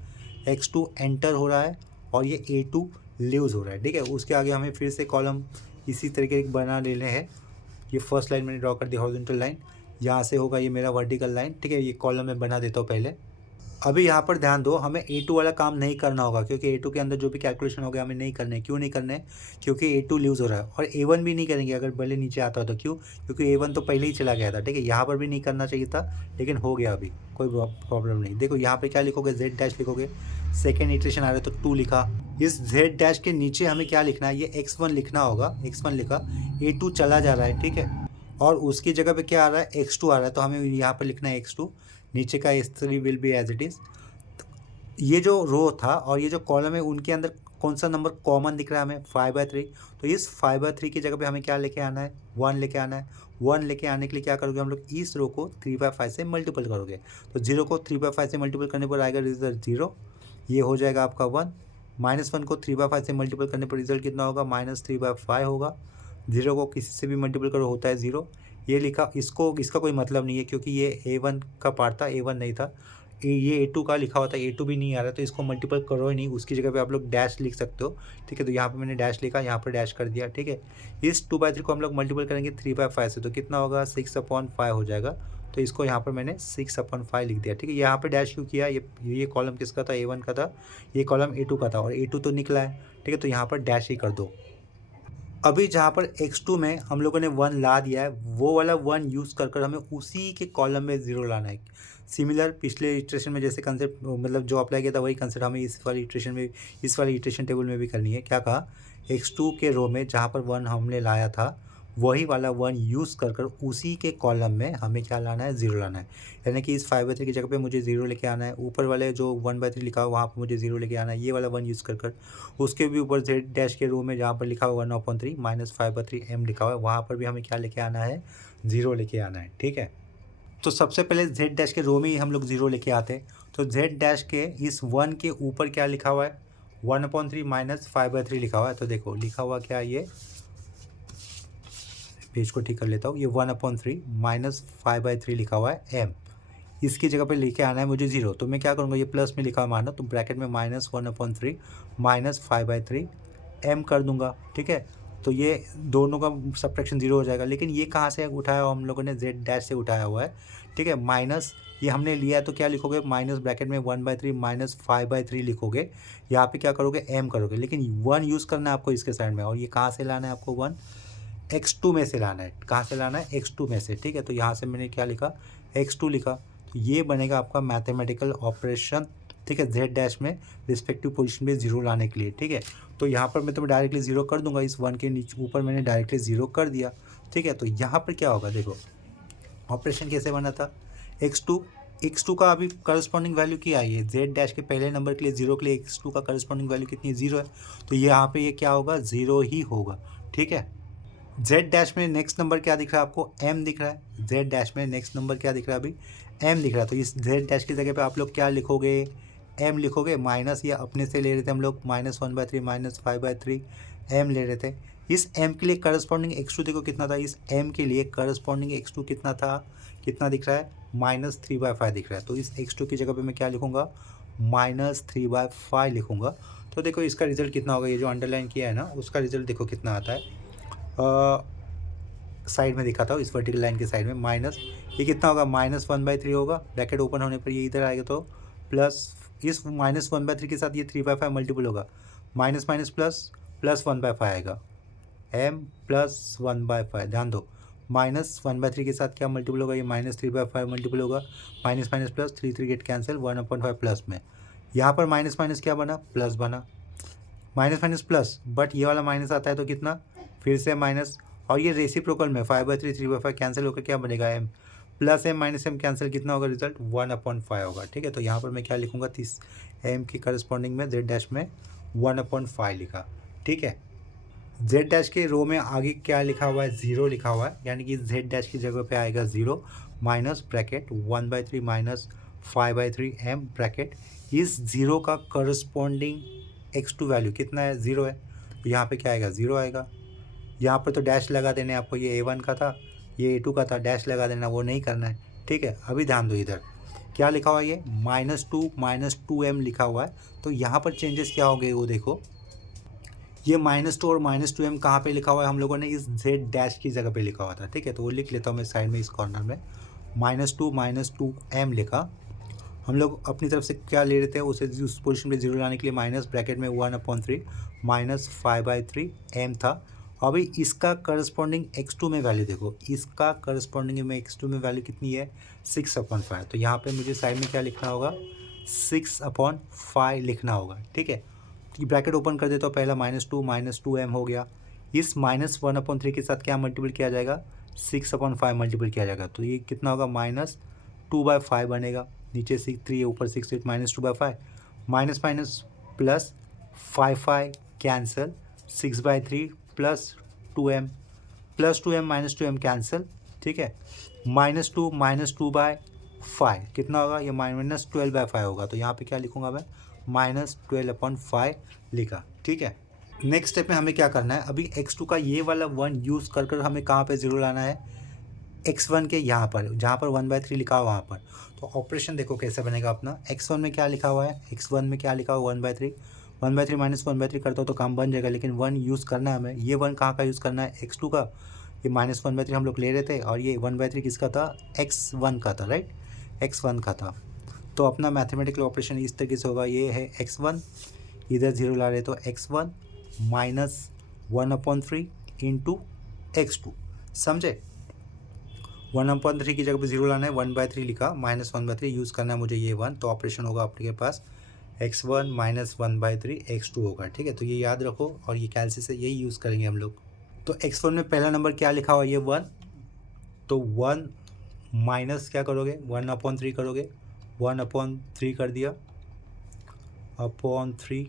x2 एंटर हो रहा है और ये A2 लीव्स हो रहा है, ठीक है। उसके आगे हमें फिर से कॉलम इसी तरीके बना लेने हैं। ये फर्स्ट लाइन मैंने ड्रॉ कर दी हॉरिजॉन्टल लाइन, यहाँ से होगा ये मेरा वर्टिकल लाइन, ठीक है। ये कॉलम में बना देता हूँ पहले। अभी यहाँ पर ध्यान दो, हमें A2 वाला काम नहीं करना होगा, क्योंकि A2 के अंदर जो भी कैलकुलेशन हो गया हमें नहीं करना है। क्यों नहीं करना है, क्योंकि A2 लूज़ हो रहा है। और A1 भी नहीं करेंगे अगर भले नीचे आता हो तो, क्यों, क्योंकि A1 तो पहले ही चला गया था, ठीक है। यहाँ पर भी नहीं करना चाहिए था, लेकिन हो गया, अभी कोई प्रॉब्लम नहीं। देखो यहाँ पर क्या लिखोगे, Z डैश लिखोगे, सेकेंड इटरेशन आ रहा है तो 2 लिखा। इस Z डैश के नीचे हमें क्या लिखना है, ये x1 लिखना होगा, x1 लिखा, A2 चला जा रहा है, ठीक है। और उसकी जगह पे क्या आ रहा है, x2 आ रहा है, तो हमें यहाँ पर लिखना है x2, नीचे का S3 will be as it is. ये जो रो था और ये जो कॉलम है उनके अंदर कौन सा नंबर कॉमन दिख रहा है हमें, 5/3। तो इस 5/3 की जगह पे हमें क्या लेके आना है, 1 लेके आना है। 1 लेके आने के लिए क्या करोगे हम लोग, इस रो को 3/5 से मल्टीपल करोगे। तो 0 को 3/5 से मल्टीपल करने पर आएगा रिजल्ट 0, ये हो जाएगा आपका 1। -1 को 3/5 से मल्टीपल करने पर रिजल्ट कितना होगा, -3/5 होगा। 0 को किसी से भी मल्टीपल करो होता है 0। ये लिखा, इसका कोई मतलब नहीं है, क्योंकि ये A1 का पार्ट था, A1 नहीं था। ये A2 का लिखा हुआ था, A2 भी नहीं आ रहा, तो इसको मल्टीपल करो ही नहीं, उसकी जगह पे आप लोग डैश लिख सकते हो, ठीक है। तो यहाँ पे मैंने डैश लिखा, यहाँ पर डैश कर दिया, ठीक है। इस 2/3 को हम लोग मल्टीपल करेंगे 3/5 से, तो कितना होगा, 6/5 हो जाएगा। तो इसको यहाँ पर मैंने 6/5 लिख दिया, ठीक है। यहाँ पर डैश क्यों किया, ये कॉलम किसका था, A1 का था, ये कॉलम A2 का था, और A2 तो निकला है, ठीक है। तो यहाँ पर डैश ही कर दो। अभी जहाँ पर x2 में हम लोगों ने 1 ला दिया है, वो वाला 1 यूज़ कर हमें उसी के कॉलम में 0 लाना है। सिमिलर पिछले इटरेशन में जैसे कंसेप्ट, मतलब जो अप्लाई किया था वही कंसेप्ट हमें इस वाली इटरेशन में, इस वाली इटरेशन टेबल में भी करनी है। क्या कहा, x2 के रो में जहाँ पर 1 हमने लाया था, वही वाला 1 यूज़ कर उसी के कॉलम में हमें क्या लाना है, 0 लाना है। यानी कि इस 5/3 की जगह पे मुझे 0 लेके आना है, ऊपर वाले जो 1/3 लिखा हुआ वहाँ पर मुझे 0 लेके आना है, ये वाला 1 यूज़ कर उसके भी ऊपर Z डैश के रो में जहाँ पर लिखा हुआ 1/3 -5/3 m लिखा हुआ है, वहाँ पर भी हमें क्या लेके आना है, 0 लेके आना है, ठीक है। तो सबसे पहले Z डैश के रो में ही हम लोग 0 लेके आते हैं। तो Z डैश के इस 1 के ऊपर क्या लिखा हुआ है, 1/3 -5/3 लिखा हुआ है। तो देखो लिखा हुआ क्या है, ये पेज को ठीक कर लेता हूँ, ये 1/3 -5/3 लिखा हुआ है m, इसकी जगह पे लेके आना है मुझे 0। तो मैं क्या करूँगा, ये प्लस में लिखा माना, तो ब्रैकेट में -1/3 -5/3 m कर दूंगा, ठीक है। तो ये दोनों का सब्ट्रैक्शन 0 हो जाएगा। लेकिन ये कहाँ से उठाया हुआ हम लोगों ने, Z डैश से उठाया हुआ है, ठीक है। माइनस ये हमने लिया है, तो क्या लिखोगे, माइनस ब्रैकेट में 1/3 -5/3 लिखोगे, यहाँ पे क्या करोगे, m करोगे। लेकिन 1 यूज़ करना है आपको इसके साइड में, और ये कहाँ से लाना है आपको, 1 x2 में से लाना है। कहाँ से लाना है, x2 में से, ठीक है। तो यहाँ से मैंने क्या लिखा, x2 लिखा। तो ये बनेगा आपका मैथमेटिकल ऑपरेशन, ठीक है, Z डैश में रिस्पेक्टिव पोजीशन में 0 लाने के लिए, ठीक है। तो यहाँ पर मैं डायरेक्टली 0 कर दूंगा, इस 1 के नीचे ऊपर मैंने डायरेक्टली 0 कर दिया, ठीक है। तो यहाँ पर क्या होगा, देखो ऑपरेशन कैसे बना था, x2 x2 का अभी करस्पॉन्डिंग वैल्यू क्या है, ये z डैश के पहले नंबर के लिए 0 के लिए x2 का करस्पॉन्डिंग वैल्यू कितनी है, 0 है, तो ये यहाँ पे ये क्या होगा, 0 ही होगा। ठीक है, z डैश में नेक्स्ट नंबर क्या दिख रहा है आपको, m दिख रहा है। z डैश में नेक्स्ट नंबर क्या दिख रहा है अभी, m दिख रहा है। तो इस z डैश की जगह पे आप लोग क्या लिखोगे, m लिखोगे, माइनस या अपने से ले रहे थे हम लोग -1/3 -5/3 m ले रहे थे। इस m के लिए करस्पॉन्डिंग x2 देखो कितना था, इस m के लिए करस्पॉन्डिंग x2 कितना था, कितना दिख रहा है, -3/5 दिख रहा है। तो इस x2 की जगह पे मैं क्या लिखूंगा, -3/5 लिखूंगा। तो देखो इसका रिजल्ट कितना होगा, ये जो अंडरलाइन किया है ना उसका रिजल्ट देखो कितना आता है। साइड में दिखाता हूँ, इस वर्टिकल लाइन के साइड में माइनस, ये कितना होगा, -1/3 होगा, ब्रैकेट ओपन होने पर ये इधर आएगा, तो प्लस इस -1/3 के साथ ये 3/5 मल्टीपल होगा, माइनस माइनस प्लस प्लस 1/5 आएगा, m प्लस 1/5, ध्यान दो -1/3 के साथ क्या मल्टीपल होगा, ये -3/5 मल्टीपल होगा, minus minus plus 3 3 get cancel, 1/5 plus में, यहाँ पर माइनस माइनस क्या बना, प्लस बना, माइनस माइनस प्लस, बट ये वाला माइनस आता है तो कितना, फिर से माइनस, और ये रेसिप्रोकल में 5/3 3/5 कैंसिल होकर क्या बनेगा, m plus m minus m cancel, कितना होगा रिजल्ट, 1/5 होगा। ठीक है, तो यहाँ पर मैं क्या लिखूंगा, m की करस्पॉन्डिंग में z डैश में 1/5 लिखा। ठीक है, z डैश के रो में आगे क्या लिखा हुआ है, 0 लिखा हुआ है, यानी कि z डैश की जगह पे आएगा 0 minus bracket 1/3 minus 5/3 m bracket, इस 0 का करस्पॉन्डिंग x2 वैल्यू कितना है, 0 है, तो यहाँ पे क्या आएगा, 0 आएगा। यहाँ पर तो डैश लगा देने आपको, ये a1 का था, ये a2 का था, डैश लगा देना, वो नहीं करना है। ठीक है, अभी ध्यान दो, इधर क्या लिखा हुआ है, ये -2 लिखा हुआ है, तो यहाँ पर चेंजेस क्या हो गए वो देखो, ये -2 और -2m कहाँ पे लिखा हुआ है, हम लोगों ने इस z डैश की जगह पे लिखा हुआ था। ठीक है, तो वो लिख लेता हूँ मैं साइड में इस कॉर्नर में, -2 m हम लोग अपनी तरफ से क्या ले रहे थे, उसे उस पोजीशन पे 0 लाने के लिए माइनस ब्रैकेट में 1/3 -5/3 m था। अभी इसका करस्पॉन्डिंग x2 में वैल्यू देखो, इसका करस्पॉन्डिंग में x2 में वैल्यू कितनी है, 6/5। तो यहाँ पे मुझे साइड में क्या लिखना होगा, 6/5 लिखना होगा। ठीक है, तो ब्रैकेट ओपन कर देता हूँ, पहला -2 m हो गया, इस -1/3 के साथ क्या मल्टीपल किया जाएगा, 6/5 मल्टीपल किया जाएगा, तो ये कितना होगा, -2/5 बनेगा, नीचे 3 ऊपर 6 8 -2/5, minus minus plus 5 cancel, 6/3 plus 2m -2m cancel. ठीक है, -2 कितना होगा, ये -12/5 होगा, तो यहाँ पे क्या लिखूंगा मैं, -12/5 लिखा। ठीक है, नेक्स्ट स्टेप में हमें क्या करना है, अभी x2 का ये वाला 1 यूज़ कर कर हमें कहाँ पे 0 लाना है, x1 के यहाँ पर, जहाँ पर 1/3 लिखा हुआ वहाँ पर। तो ऑपरेशन देखो कैसे बनेगा अपना, x1 में क्या लिखा हुआ है, x1 में क्या लिखा हुआ है, 1/3 माइनस 1/3 करता हो तो काम बन जाएगा, लेकिन 1 यूज़ करना है हमें, ये 1 कहाँ का यूज़ करना है, x2 का, ये -1/3 हम लोग ले रहे थे, और ये 1/3 किसका था, x1 का था, राइट, x1 का था। तो अपना मैथमेटिकल ऑपरेशन इस तरीके से होगा, ये है x1, इधर 0 ला रहे तो x1 -1/3 इंटू x2, समझे, 1/3 की जगह पे 0 लाना है, 1/3 लिखा, -1/3 यूज़ करना है मुझे, ये 1, तो ऑपरेशन होगा आपके पास x1 -1/3 x2 होगा। ठीक है, तो ये याद रखो, और ये कैलसी से यही यूज़ करेंगे हम लोग। तो x1 में पहला नंबर क्या लिखा हुआ है, ये 1, तो 1 माइनस क्या करोगे, 1/3 करोगे, 1/3 कर दिया, /3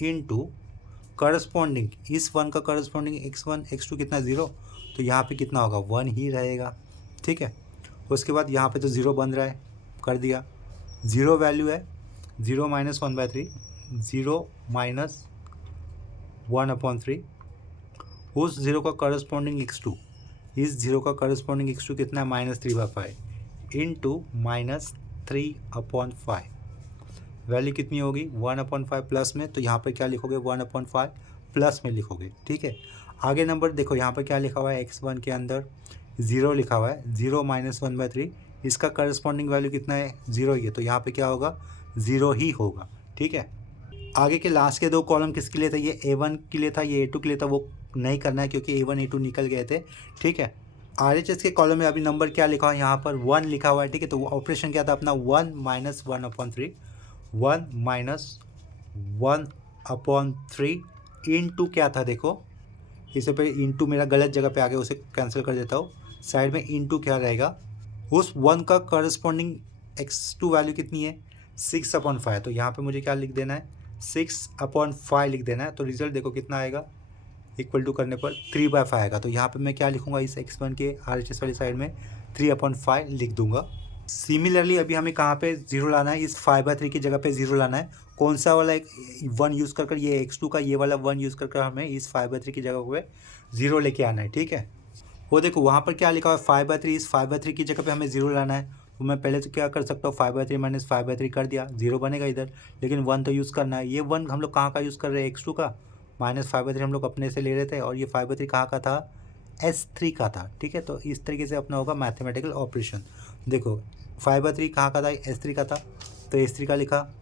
इंटू करस्पॉन्डिंग, इस 1 का करस्पॉन्डिंग x1 x2 कितना, 0, तो यहाँ पे कितना होगा, 1 ही रहेगा। ठीक है, उसके बाद यहाँ पे तो 0 बन रहा है, कर दिया, 0 वैल्यू है, 0 - 1/3, 0 माइनस 1/3, उस 0 का करस्पॉन्डिंग x2, इस 0 का करस्पॉन्डिंग x2 कितना है, -3/5 इंटू -3/5, वैल्यू कितनी होगी, 1/5 प्लस में, तो यहाँ पे क्या लिखोगे, 1/5 प्लस में लिखोगे। ठीक है, आगे नंबर देखो, यहाँ पर क्या लिखा हुआ है, x1 के अंदर 0 लिखा हुआ है, 0 - 1/3, इसका करस्पॉन्डिंग वैल्यू कितना है, 0 ही है, तो यहाँ पे क्या होगा, 0 ही होगा। ठीक है, आगे के लास्ट के 2 कॉलम किसके लिए था, ये a1 के लिए था, ये a2 के लिए था, वो नहीं करना है क्योंकि a1 a2 निकल गए थे। ठीक है, RHS के कॉलम में अभी नंबर क्या लिखा हुआ है, यहाँ पर 1 लिखा हुआ है। ठीक है, तो ऑपरेशन क्या था अपना, 1 - 1/3, 1 - 1/3 इंटू क्या था, देखो इसे पे इंटू मेरा गलत जगह पे आ गया, उसे कैंसिल कर देता हूँ, साइड में इंटू क्या रहेगा, उस 1 का करस्पॉन्डिंग x2 वैल्यू कितनी है 6/5। तो यहाँ पे मुझे क्या लिख देना है 6/5 लिख देना है। तो रिजल्ट देखो कितना आएगा, इक्वल टू करने पर 3/5 आएगा। तो यहाँ पे मैं क्या लिखूंगा, इस x1 के RHS वाली साइड में 3/5 लिख दूंगा। सिमिलरली अभी हमें कहाँ पे जीरो लाना है, इस 5/3 की जगह पे जीरो लाना है। कौन सा वाला एक 1 यूज़ कर ये x2 का ये वाला 1 यूज़ कर हमें इस 5/3 की जगह पे जीरो लेके आना है, ठीक है। वो देखो वहाँ पर क्या लिखा हुआ है 5/3, इस 5/3 की जगह पे हमें जीरो लाना है। तो मैं पहले तो क्या कर सकता हूँ 5/3 माइनस 5/3 कर दिया, जीरो बनेगा इधर, लेकिन 1 तो यूज़ करना है। ये 1 हम लोग कहाँ का यूज़ कर रहे हैं x2 का, माइनस 5/3 हम लोग अपने से ले रहे थे, और ये 5/3 कहाँ का था S3 का था, ठीक है। तो इस तरीके से अपना होगा मैथमेटिकल ऑपरेशन। देखो 5/3 कहाँ का था S3 का था, तो S3 का लिखा,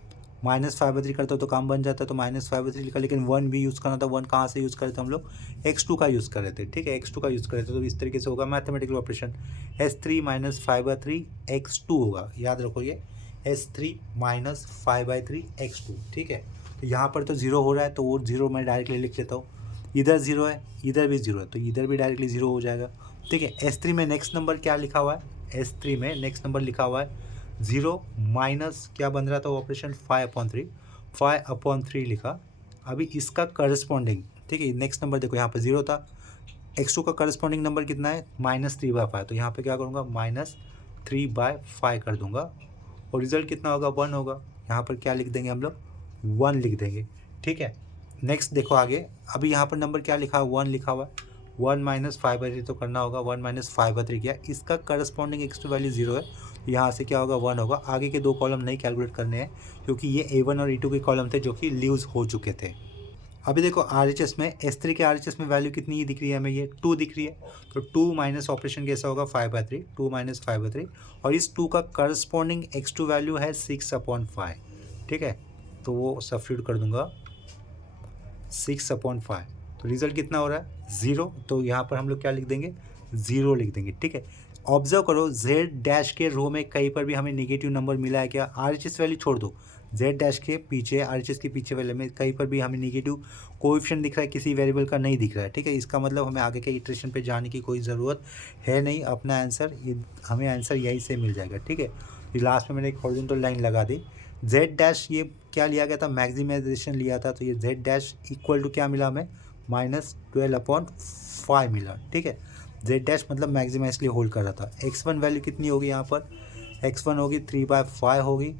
माइनस 5/3 करता तो काम बन जाता, तो माइनस 5/3 लिखा, लेकिन 1 भी यूज़ करना था। 1 कहाँ से यूज़ करे थे हम लोग, x2 का यूज़ कर रहे थे, ठीक है, x2 का यूज़ कर रहे थे। तो इस तरीके से होगा mathematical operation, S3 minus 5/3 x2 होगा, याद रखो ये S3 माइनस 5/3 x2, ठीक है। तो यहाँ पर तो जीरो हो रहा है, तो वो जीरो मैं डायरेक्टली लिख लेता हूँ। इधर जीरो है, इधर भी जीरो है, तो इधर भी डायरेक्टली जीरो हो जाएगा, ठीक है। S3 में नेक्स्ट नंबर क्या लिखा हुआ है, S3 में नेक्स्ट नंबर लिखा हुआ है जीरो माइनस क्या बन रहा था ऑपरेशन 5/3 लिखा। अभी इसका करस्पॉन्डिंग, ठीक है, नेक्स्ट नंबर देखो यहाँ पर जीरो था, x2 का करस्पॉन्डिंग नंबर कितना है -3/5। तो यहाँ पे क्या करूँगा -3/5 कर दूंगा, और रिजल्ट कितना होगा 1 होगा। यहाँ पर क्या लिख देंगे हम लोग 1 लिख देंगे, ठीक है। नेक्स्ट देखो आगे, अभी यहाँ पर नंबर क्या लिखा है 1 लिखा हुआ है, 1 माइनस 5/3 तो करना होगा, 1 माइनस 5/3 किया, इसका करस्पॉन्डिंग x2 वैल्यू जीरो है, तो यहाँ से क्या होगा 1 होगा। आगे के दो कॉलम नहीं कैलकुलेट करने हैं, क्योंकि ये A1 और E2 के कॉलम थे जो कि लीव्स हो चुके थे। अभी देखो RHS में S3 के RHS में वैल्यू कितनी दिख रही है हमें, ये 2 दिख रही है। तो 2 माइनस ऑपरेशन कैसा होगा 5/3, 2 माइनस 5/3, और इस 2 का करस्पॉन्डिंग x2 वैल्यू है 6/5, ठीक है। तो वो सब्स्टिट्यूट कर दूंगा 6/5। तो रिजल्ट कितना हो रहा है 0, तो यहाँ पर हम लोग क्या लिख देंगे 0 लिख देंगे, ठीक है। ऑब्जर्व करो z डैश के रो में कहीं पर भी हमें नेगेटिव नंबर मिला है क्या, RHS वैल्यू छोड़ दो, z डैश के पीछे RHS के पीछे वाले में कहीं पर भी हमें नेगेटिव कोएफिशिएंट दिख रहा है, किसी वेरिएबल का नहीं दिख रहा है, ठीक है। इसका मतलब हमें आगे के इटरेशन पे जाने की कोई ज़रूरत है नहीं, अपना आंसर हमें आंसर यहीं से मिल जाएगा, ठीक है। ये लास्ट में मैंने एक हॉरिजॉन्टल लाइन लगा दी, z डैश ये क्या लिया गया था मैक्सिमाइजेशन लिया था, तो ये z डैश इक्वल टू क्या मिला हमें -12/5 मिला, ठीक है। z डैश मतलब मैक्सिमाइजली होल्ड कर रहा था। x1 वैल्यू कितनी होगी यहाँ पर, x1 होगी 3/5 होगी,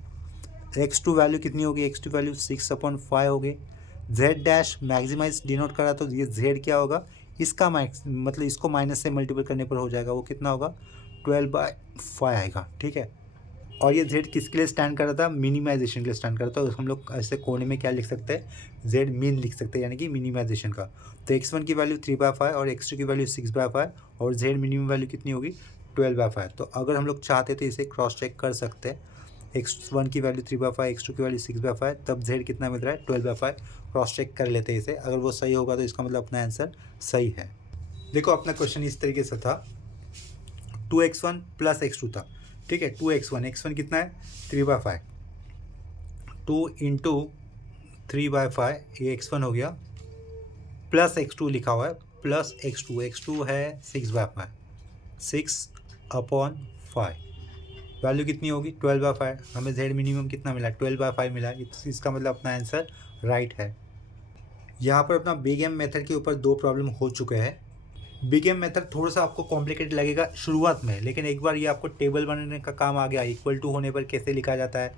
x2 वैल्यू कितनी होगी, x2 वैल्यू 6/5 होगी। z डैश मैक्सिमाइज डिनोट कर रहा, तो ये z क्या होगा, इसका मतलब इसको माइनस से मल्टीपल करने पर हो जाएगा, वो कितना होगा 12/5 आएगा, ठीक है। और ये z किसके लिए स्टैंड कर रहा था, मिनिमाइजेशन के लिए स्टैंड कर रहा था। तो हम लोग ऐसे कोने में क्या लिख सकते हैं z मीन लिख सकते हैं, यानी कि मिनिमाइजेशन का। तो x1 की वैल्यू 3/5 और x2 की वैल्यू 6/5, और z मिनिमम वैल्यू कितनी होगी 12/5। तो अगर हम लोग चाहते तो इसे क्रॉस चेक कर सकते हैं, x1 की वैल्यू 3/5, x2 की वैल्यू 6/5, तब z कितना मिल रहा है 12/5। क्रॉस चेक कर लेते हैं इसे, अगर वो सही होगा तो इसका मतलब अपना आंसर सही है। देखो अपना क्वेश्चन इस तरीके से था, 2x1 प्लस x2 था, ठीक है। 2x1 कितना है 3/5, 2 इंटू 3/5 ये x1 हो गया, प्लस x2 लिखा हुआ है, प्लस x2 है 6/5, 6/5 वैल्यू कितनी होगी 12/5। हमें z मिनिमम कितना मिला 12/5 मिला, इसका मतलब अपना आंसर राइट है। यहाँ पर अपना बिग एम मेथड के ऊपर दो प्रॉब्लम हो चुके हैं। बिग एम मेथड थोड़ा सा आपको कॉम्प्लिकेटेड लगेगा शुरुआत में, लेकिन एक बार ये आपको टेबल बनाने का काम आ गया, इक्वल टू होने पर कैसे लिखा जाता है,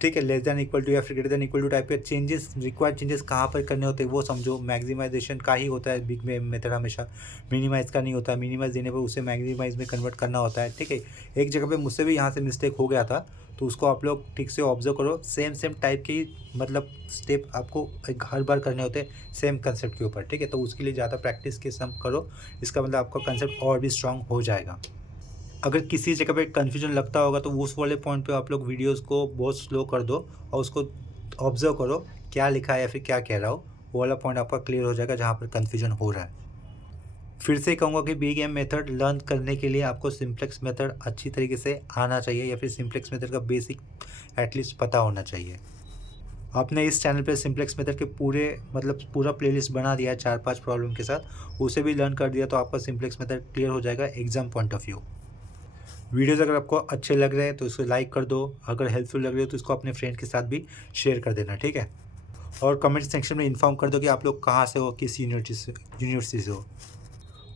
ठीक है, लेस दैन इक्वल टू या फिर greater than equal to type के चेंजेस, रिक्वायर्ड चेंजेस कहाँ पर करने होते हैं वो समझो। मैक्सिमाइजेशन का ही होता है बिग मेथड, हमेशा मिनिमाइज़ का नहीं होता, मिनिमाइज़ देने पर उसे मैक्सिमाइज में कन्वर्ट करना होता है, ठीक है। एक जगह पे मुझसे भी यहाँ से मिस्टेक हो गया था, तो उसको आप लोग ठीक से ऑब्जर्व करो। सेम टाइप के मतलब स्टेप आपको हर बार करने होते हैं सेम कंसेप्ट के ऊपर, ठीक है। तो उसके लिए ज़्यादा प्रैक्टिस के सम करो, इसका मतलब आपका कंसेप्ट और भी स्ट्रांग हो जाएगा। अगर किसी जगह पे कन्फ्यूजन लगता होगा तो उस वाले पॉइंट पे आप लोग वीडियोस को बहुत स्लो कर दो और उसको ऑब्जर्व करो क्या लिखा है या फिर क्या कह रहा हो, वो वाला पॉइंट आपका क्लियर हो जाएगा जहाँ पर कन्फ्यूजन हो रहा है। फिर से कहूँगा कि बिग एम मेथड लर्न करने के लिए आपको सिंप्लेक्स मेथड अच्छी तरीके से आना चाहिए, या फिर सिंप्लेक्स मेथड का बेसिक एटलीस्ट पता होना चाहिए। आपने इस चैनल पे सिंप्लेक्स मेथड के पूरा प्लेलिस्ट बना दिया है 4-5 प्रॉब्लम के साथ, उसे भी लर्न कर दिया तो आपका सिंप्लेक्स मेथड क्लियर हो जाएगा exam point of view. Videos अगर आपको अच्छे लग रहे हैं तो इसको लाइक कर दो, अगर हेल्पफुल लग रहे हो तो इसको अपने फ्रेंड के साथ भी शेयर कर देना, ठीक है। और कमेंट सेक्शन में इन्फॉर्म कर दो कि आप लोग कहाँ से हो, किस यूनिवर्सिटी से हो।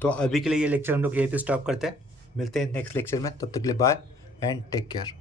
तो अभी के लिए ये लेक्चर हम लोग यहीं पे स्टॉप करते हैं, मिलते हैं नेक्स्ट लेक्चर में, तब तक के लिए बाय एंड टेक केयर।